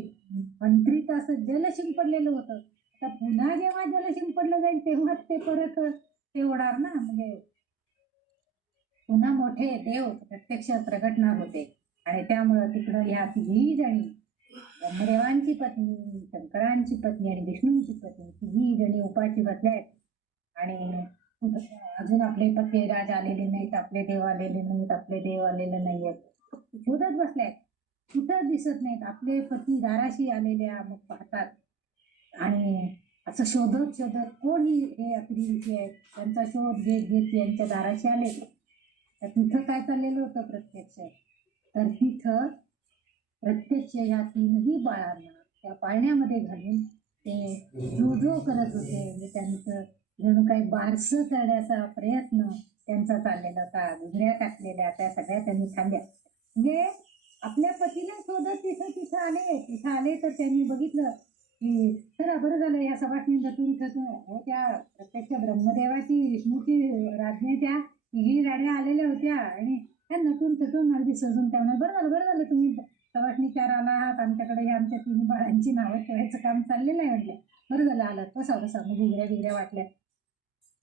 मंत्रित असं जल शिंपडलेलं होतं. आता पुन्हा जेव्हा जल शिंपडलं जाईल तेव्हाच ते परत ते होणार ना, म्हणजे पुन्हा मोठे देव प्रत्यक्ष प्रगटणार होते. आणि त्यामुळं तिकडं ह्या तिघी जणी, ब्रह्मदेवांची पत्नी, शंकरांची पत्नी आणि विष्णूंची पत्नी, तिघी जणी उपाशी बसल्यात. आणि अजून आपले पती राज आलेले नाहीत, आपले देव आलेले नाहीत, आपले देव आलेले नाहीयेत, शोधत बसल्यात, कुठं दिसत नाहीत. आपले पती दाराशी आलेल्या मग पाहतात आणि असं शोधत शोधत कोण हे अत्री ऋषी आहेत, त्यांचा शोध घेत घेत यांच्या दाराशी आले. तर तिथं काय चाललेलं होतं प्रत्यक्ष, तर तिथं प्रत्यक्ष या तीनही बाळांना त्या पाळण्यामध्ये घालून ते जो करत होते. म्हणजे त्यांचं जणू काही बारसं करण्याचा प्रयत्न त्यांचा चाललेला होता. घुगऱ्या टाकलेल्या त्या सगळ्या त्यांनी खाल्ल्या. म्हणजे आपल्या पतीला शोधत तिथं आले तर त्यांनी बघितलं की चला बरं झालं, या सभासणी नटून हो, त्या प्रत्यक्ष ब्रह्मदेवाची विष्णूची राज्ञेच्या तिघी राण्या आलेल्या होत्या आणि त्या नटून थटून अगदी सजून त्या बरं झालं तुम्ही सवाष्णी चार आला आहात, आमच्याकडे हे आमच्या तिन्ही बाळांची नावं ठेवायचं काम चाललेलं आहे. म्हटलं बरं झालं आलं, कसा मग घुगऱ्या बिगऱ्या वाटल्या.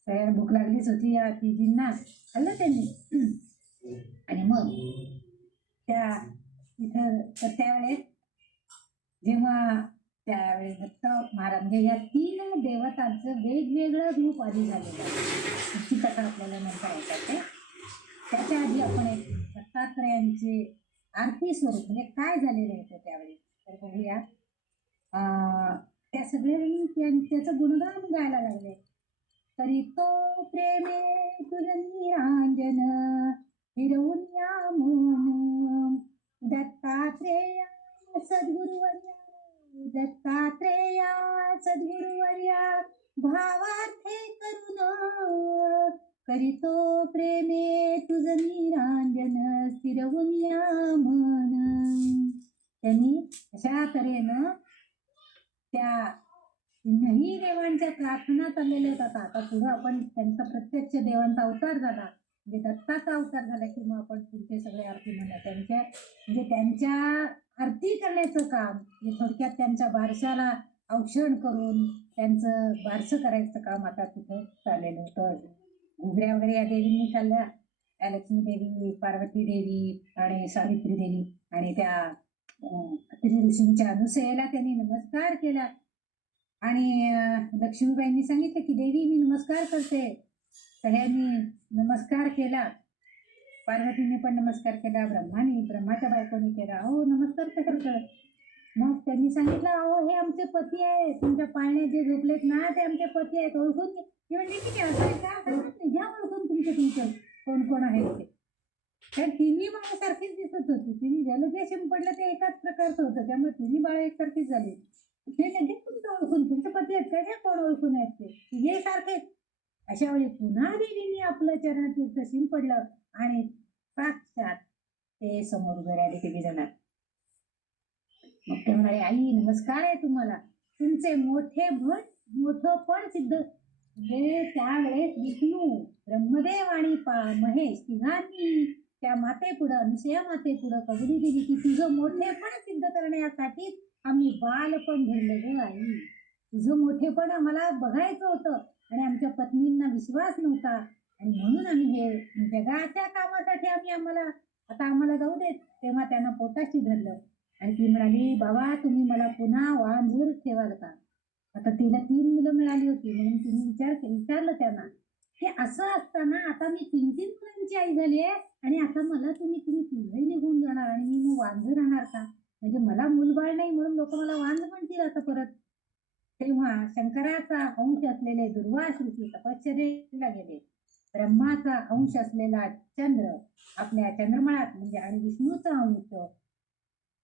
सगळ्या भूक लागलीच होती या तिघींना, खाल्लं त्यांनी. आणि मग त्या तिथं तर त्यावेळेस जेव्हा त्यावेळेस दत्त महाराज म्हणजे या तीन देवतांचं वेगवेगळं रूप आधी झालेलं आहे. ती कथा आपल्याला नंतर ऐकायचं. त्याच्या आधी आपण एक दत्तात्रयांचे आरती स्वरूप म्हणजे काय झालेलं होतं त्यावेळी तर बघूया. त्या सगळ्या त्याचं गुणगान गायला लागले. तरी तो प्रेमे तुझं निरांजन फिरवून या मन दत्तात्रेया सद्गुरुवर्या, दत्तात्रेया सद्गुरुवर्या, भावार्थे करून करीतो प्रेमे तुझं निरांजन फिरवून या मन. त्यांनी अशा तऱ्हेनं त्या तीनही देवांच्या प्रार्थना चाललेल्या होतात. आता पुढे आपण त्यांचा प्रत्यक्ष देवांचा अवतार झाला म्हणजे दत्ताचा अवतार झाला की मग आपण पुढचे सगळे आरती म्हणा त्यांच्या म्हणजे त्यांच्या आरती करण्याचं काम म्हणजे थोडक्यात त्यांच्या बारशाला औक्षण करून त्यांचं बारसं करायचं काम आता तिथं चाललेलं होतं. घुगऱ्या वगैरे या देवींनी खाल्ल्या, त्या लक्ष्मी देवी, पार्वती देवी आणि सावित्री देवी आणि त्या अत्री ऋषींच्या अनुसयेला त्यांनी नमस्कार केला. आणि लक्ष्मीबाईंनी सांगितलं की देवी मी नमस्कार करते. सगळ्यांनी नमस्कार केला. पार्वतीने पण नमस्कार केला, ब्रह्माच्या बायकोने केला. हो नमस्कार कसं. मग त्यांनी सांगितलं अहो हे आमचे पती आहे, तुमच्या पाळण्यात जे झोपलेत ना ते आमचे पती आहेत, ओळखून ते म्हणजे किती असं का घ्या ओळखून तुमचे कोण कोण आहेत ते. तर तिन्ही बाळं सारखीच दिसत होती. तिने ज्याला जे शिंपडलं ते एकाच प्रकारचं होतं, त्यामुळे तिन्ही बाळं एकसारखीच झाली. ते लगेच तुमचं ओळखून तुमचे पती आहेत काय, कोण ओळखून आहेत ते हे सारखेच. अशा वेळी पुन्हा देवीने आपलं चरणतीर्थ शिंपडलं आणि साक्षात ते समोर उभे राहिले तिघे जण. मग ते म्हणाले, आई नमस्कार आहे तुम्हाला, तुमचे मोठं पण सिद्ध. म्हणजे त्यावेळेस विष्णू, ब्रह्मदेव आणि महेश तिघांनी त्या मातेपुढं, अनुसया मातेपुढं कबुली दिली की तुझं मोठेपण सिद्ध करण्यासाठी आम्ही बालपण धरलं ग आई. तुझं मोठेपण आम्हाला बघायचं होतं आणि आमच्या पत्नींना विश्वास नव्हता आणि म्हणून आम्ही हे जगाच्या कामासाठी आता आम्हाला जाऊ देत. तेव्हा त्यांना पोटाशी धरलं आणि ती म्हणाली, बाबा तुम्ही मला पुन्हा वांझूर ठेवाल का? आता तिला 3 मुलं मिळाली होती म्हणून तिने विचारलं त्यांना की असं असताना आता मी 3 मुलांची आई झाली आहे आणि आता मला तुम्ही तिघही निघून जाणार आणि मी मग वांझ राहणार का? म्हणजे मला मूलबाळ नाही म्हणून लोक मला वांझ म्हणतील आता परत. तेव्हा शंकराचा अंश असलेले दुर्वास ऋषी तपश्चर्येला गेले. ब्रह्माचा अंश असलेला चंद्र आपल्या चंद्रमळात म्हणजे आणि विष्णूचा अंश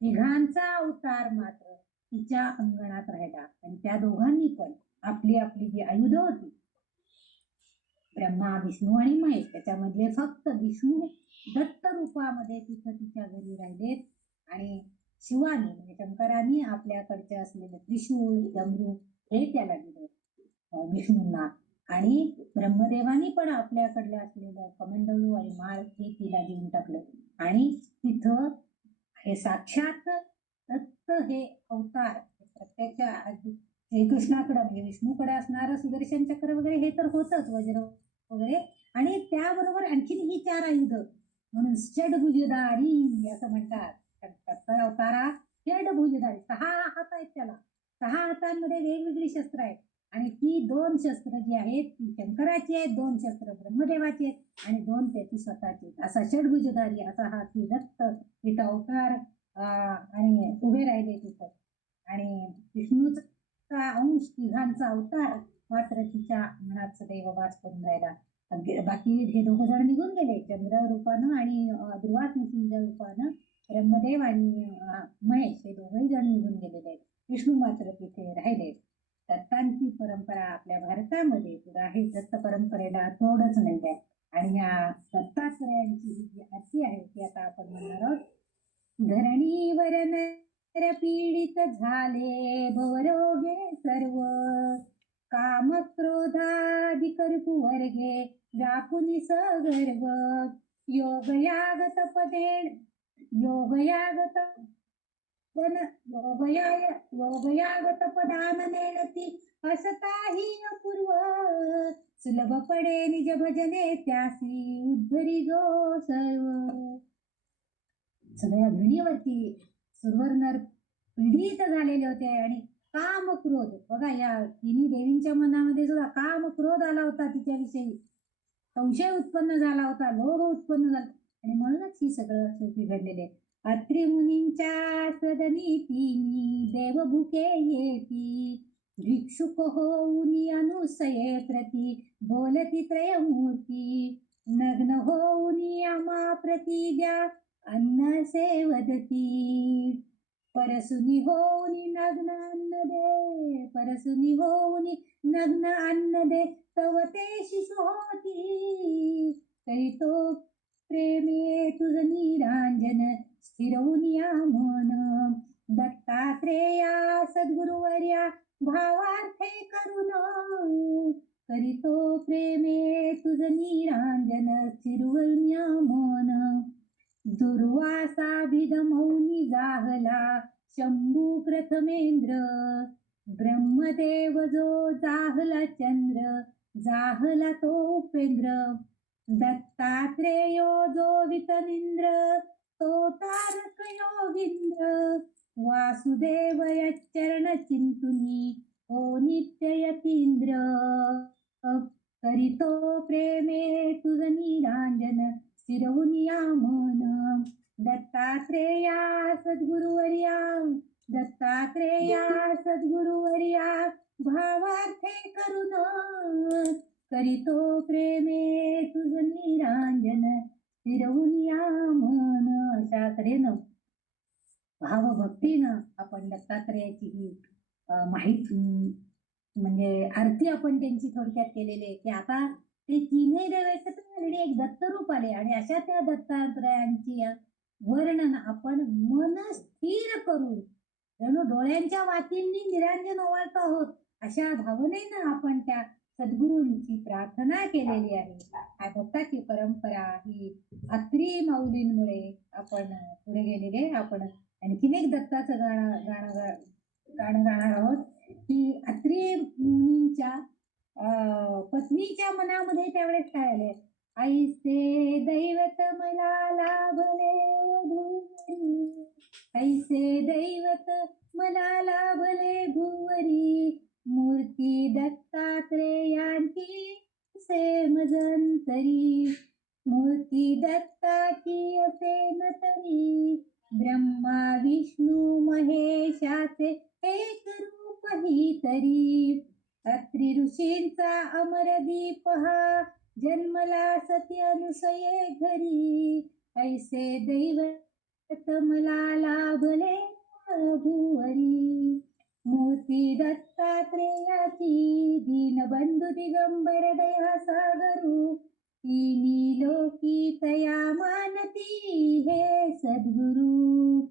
तिघांचा अवतार मात्र तिच्या अंगणात राहिला आणि त्या दोघांनी पण आपली आपली जी आयुध होती, ब्रह्मा विष्णू आणि महेश, त्याच्यामधले फक्त विष्णू दत्त रूपामध्ये तिथं तिच्या घरी राहिलेत आणि शिवानी म्हणजे शंकरांनी आपल्याकडचे असलेले त्रिशूळ डमरू हे त्याला दिलं विष्णूंना आणि ब्रह्मदेवानी पण आपल्याकडलं असलेलं कमंडलू आणि माळ हे तिला देऊन टाकलं आणि तिथं हे साक्षात दत्त हे अवतार प्रत्यक्ष श्रीकृष्णाकडे म्हणजे विष्णूकडे असणारं सुदर्शन चक्र वगैरे हे तर होतच, वज्र वगैरे, आणि त्याबरोबर आणखीन ही 4 आयुध म्हणून षडभुजधारी असं म्हणतात. अवतारा षडभुजधारी, 6 हात आहेत त्याला, 6 हातांमध्ये वेगवेगळी शस्त्र आहेत आणि ती 2 शस्त्र जी आहेत ती शंकराची आहेत, 2 शस्त्र ब्रह्मदेवाची आहेत आणि 2 त्याची स्वतःची. असा षडभुजधारी असा हा ती दत्त तिथं अवतार आणि उभे राहिले तिथं आणि विष्णूचा अंश तिघांचा अवतार मात्र तिच्या मनात सदैव वास करून राहिला. बाकी हे 2 जण निघून गेले चंद्र रूपानं आणि दुर्वास ऋषींच्या रूपानं. ब्रह्मदेव आणि महेश हे 2ही जण निघून गेलेले आहेत. विष्णू मात्र तिथे राहिले. दत्तांची परंपरा आपल्या भारतामध्ये पुढे आहे. दत्त परंपरेला तोडच नाही आहे आणि या दत्तात्रयांची जी आरती आहे ती आता आपण म्हणणार आहोत. धरणीवर नर पीडित झाले भवरोगे सर्व, काम क्रोधाधिक वर्गे व्यापुनी सगर्व, योगयाग तपदान नेणती असताही अपूर्व, सुलभ पडे निज भजने त्यासी उद्धरी जो सर्व. सगळ्या धरणीवरती सुरवर नर पीडित झालेले होते आणि काम क्रोध, बघा या तिन्ही देवींच्या मनामध्ये सुद्धा काम क्रोध आला होता, तिच्याविषयी संशय उत्पन्न झाला होता, लोभ उत्पन्न झाला आणि म्हणूनच ही सगळं शेवटी घडलेले. अत्रि मुनींच्या सदनी तिनी देव भुके येती, भिक्षुक होऊनी अनुसये प्रती बोलती त्रयमूर्ती, नग्न होऊनी आम्हा प्रती द्या अन्न सेवदती, परसुनी होऊनी नग्न अन्न दे, परसुनी होऊनी नग्न अन्न दे, तव ते शिशु होती, तरी तो प्रेमे तुझ निरांजन स्थिरवूनिया मन, दत्तात्रेया सद्गुरुवर्या भावार्थे करुण, करीतो प्रेमे तुझ निरांजन स्थिरवूनिया मन, दुर्वासाभिधमौनी जाहला शंभू प्रथमेंद्र, ब्रह्मदेव जो जाहला चंद्र, जाहला तो उपेंद्र, दत्तात्रेयो जो वितनिंद्र, तो तारक योगींद्र, वासुदेव यच्चरण चिंतुनी हो नित्य यतींद्र, करीतो प्रेमे तुझ निरांजन स्थिरवूनिया मन, दत्तात्रेया सद्गुरुवर्या, दत्तात्रेया सद्गुरुवर्या भावार्थे करुण, करीतो प्रेमे तुझ निरांजन स्थिरवूनिया मन. अशा तऱ्हेनं भावभक्तीनं आपण दत्तात्रेयाची ही माहिती म्हणजे आरती आपण त्यांची थोडक्यात केलेली आहे की आता ते तीनही देव एकत्र झालेले एक दत्त रूप आले आणि अशा त्या दत्तात्रयांची वर्णन आपण मन स्थिर करून जणू डोळ्यांच्या वातींनी निरांजन ओवाळतो आहोत अशा भावनेनं आपण त्या सद्गुरूंची प्रार्थना केलेली आहे. दत्ताची परंपरा ही अत्री माऊलींमुळे आपण पुढे गेलेले. आपण आणखीन एक दत्ताचं गाणं गाणार आहोत की अत्री मुनींच्या पत्नीच्या मनामध्ये त्यावेळेस काय आले, ऐसे दैवत मला लाभले भुवरी, ऐसे दैवत मला लाभले भुवरी, मूर्ती दत्तात्रेयांची असे मजंतरी, मूर्ती दत्ताची असे न तरी, ब्रह्मा विष्णू महेशाचे एक रूप ही तरी, अत्री ऋषींचा अमर दीप हा जन्मला सती अनुसये घरी, ऐसे दैवत मला लाभले भुवरी, मूर्ती दत्तात्रेयाची दीनबंधू दिगंबर दया सागरू, तिनी लोकी तया मानती हे सद्गुरु,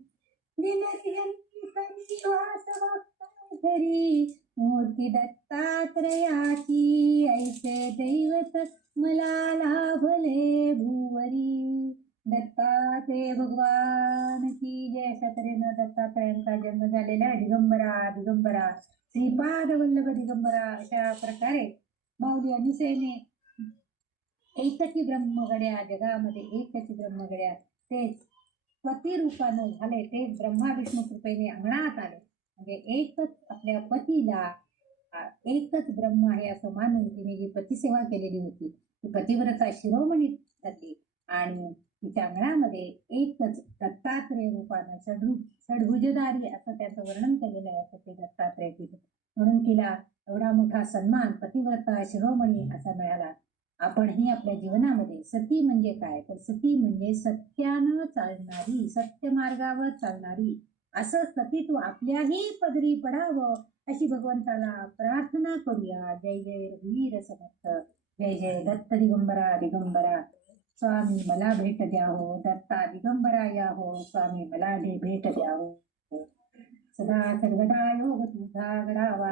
घरी मूर्ती दत्तात्रयाची ऐसे दैवत मला लाभले भुवरी. दत्तात्रय भगवान की जय. अशा तऱ्हेनं दत्तात्रयांचा जन्म झालेला आहे. दिगंबरा दिगंबरा श्रीपाद वल्लभ दिगंबरा अशा प्रकारे माऊली अनुसेने एकची ब्रह्मगड्या जगामध्ये एकची ब्रह्मगड्या ते पती रूपानं झाले, ते ब्रह्मा विष्णू कृपेने अंगणात आले. म्हणजे एकच आपल्या पतीला एकच ब्रह्म आहे असं मानून तिने जी पतिसेवा केलेली होती ती पतिव्रता शिरोमणी ठरली आणि तिच्या अंगणामध्ये एकच दत्तात्रय रूपानं षडभुजधारी असं त्याचं वर्णन केलेलं आहे. असं ते दत्तात्रय तिथे म्हणून तिला एवढा मोठा सन्मान पतिव्रता शिरोमणी असा मिळाला. आपणही आपल्या जीवनामध्ये सती म्हणजे काय, तर सती म्हणजे सत्यानं चालणारी, सत्य मार्गावर चालणारी, असं सतीत्व आपल्याही पदरी पडावं अशी भगवंताला प्रार्थना करूया. जय जय रघुवीर समर्थ. जय जय दत्त दिगंबरा दिगंबरा स्वामी मला भेट द्या हो, दत्ता दिगंबरा या हो, स्वामी मला भेट द्या हो. सदा सर्वदा योग तुझा घडावा,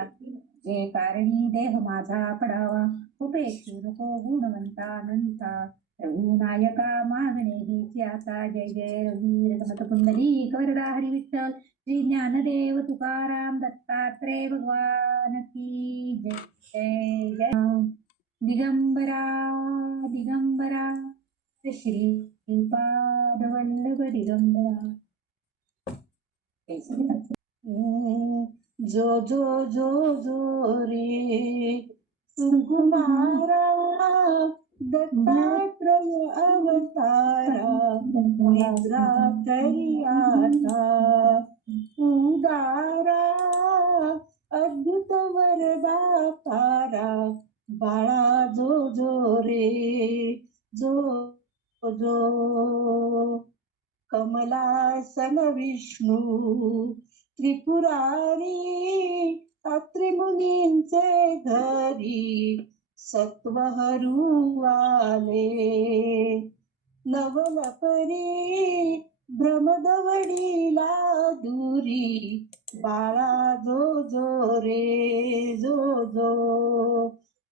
जे कारणी देह माझा पडावा, उपेक्षू नको गुणवंतानंता, रघुनायका मागणे हीची आता. जय जय रघुवीर समर्थ. पुंडलिक वरदा हरी विठ्ठल श्री ज्ञानदेव तुकाराम दत्तात्रय भगवान की जय. जय जय दिगंबरा दिगंबरा श्रीपाद वल्लभ दिगंबरा. जो जो जो जो रे सुकुमारा, दत्तात्रय अवतारा, निद्रा करियाता उदारा, अद्भुत वरदातारा, बाळा जो जो रे जो जो, कमलासन विष्णू त्रिपुरारी, अत्री मुनींचे घरी सत्वहरू आले, नवलपरी भ्रमदवडीला दुरी, बाळा जो जो रे जो जो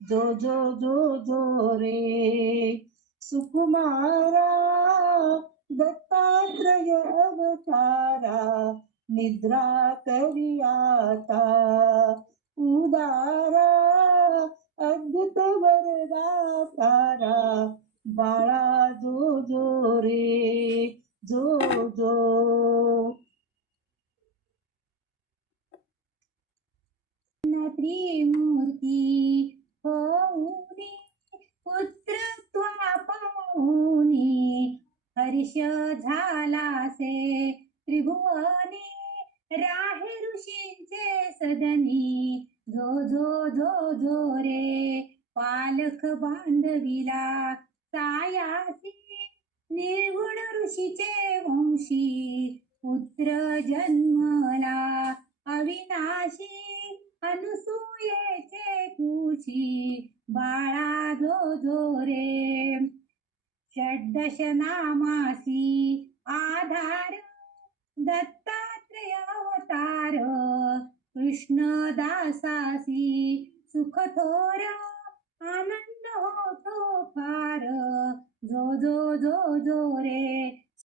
जो जो जो जो रे सुकुमारा, दत्तात्रय अवतारा, निद्रा करियाता उदारा, अद्भुत वरदातारा, बाळा जो जो रे जो जो. त्रिमूर्ती होऊनी पुत्रत्वा पाऊनी, हर्ष झालासे त्रिभुवनी, राहे ऋषींचे सदनी, जो जो जो जो रे पालक बांधविला सायासी, निर्गुण ऋषीचे वंशी पुत्र जन्मला अविनाशी, अनसुयेचे कुशी बाळा जो जो रे षड्दश नामासी आधार दत्तात्रय अवतार कृष्णदासासी सुख थोर आनंद होतो फार जो जो जो जो रे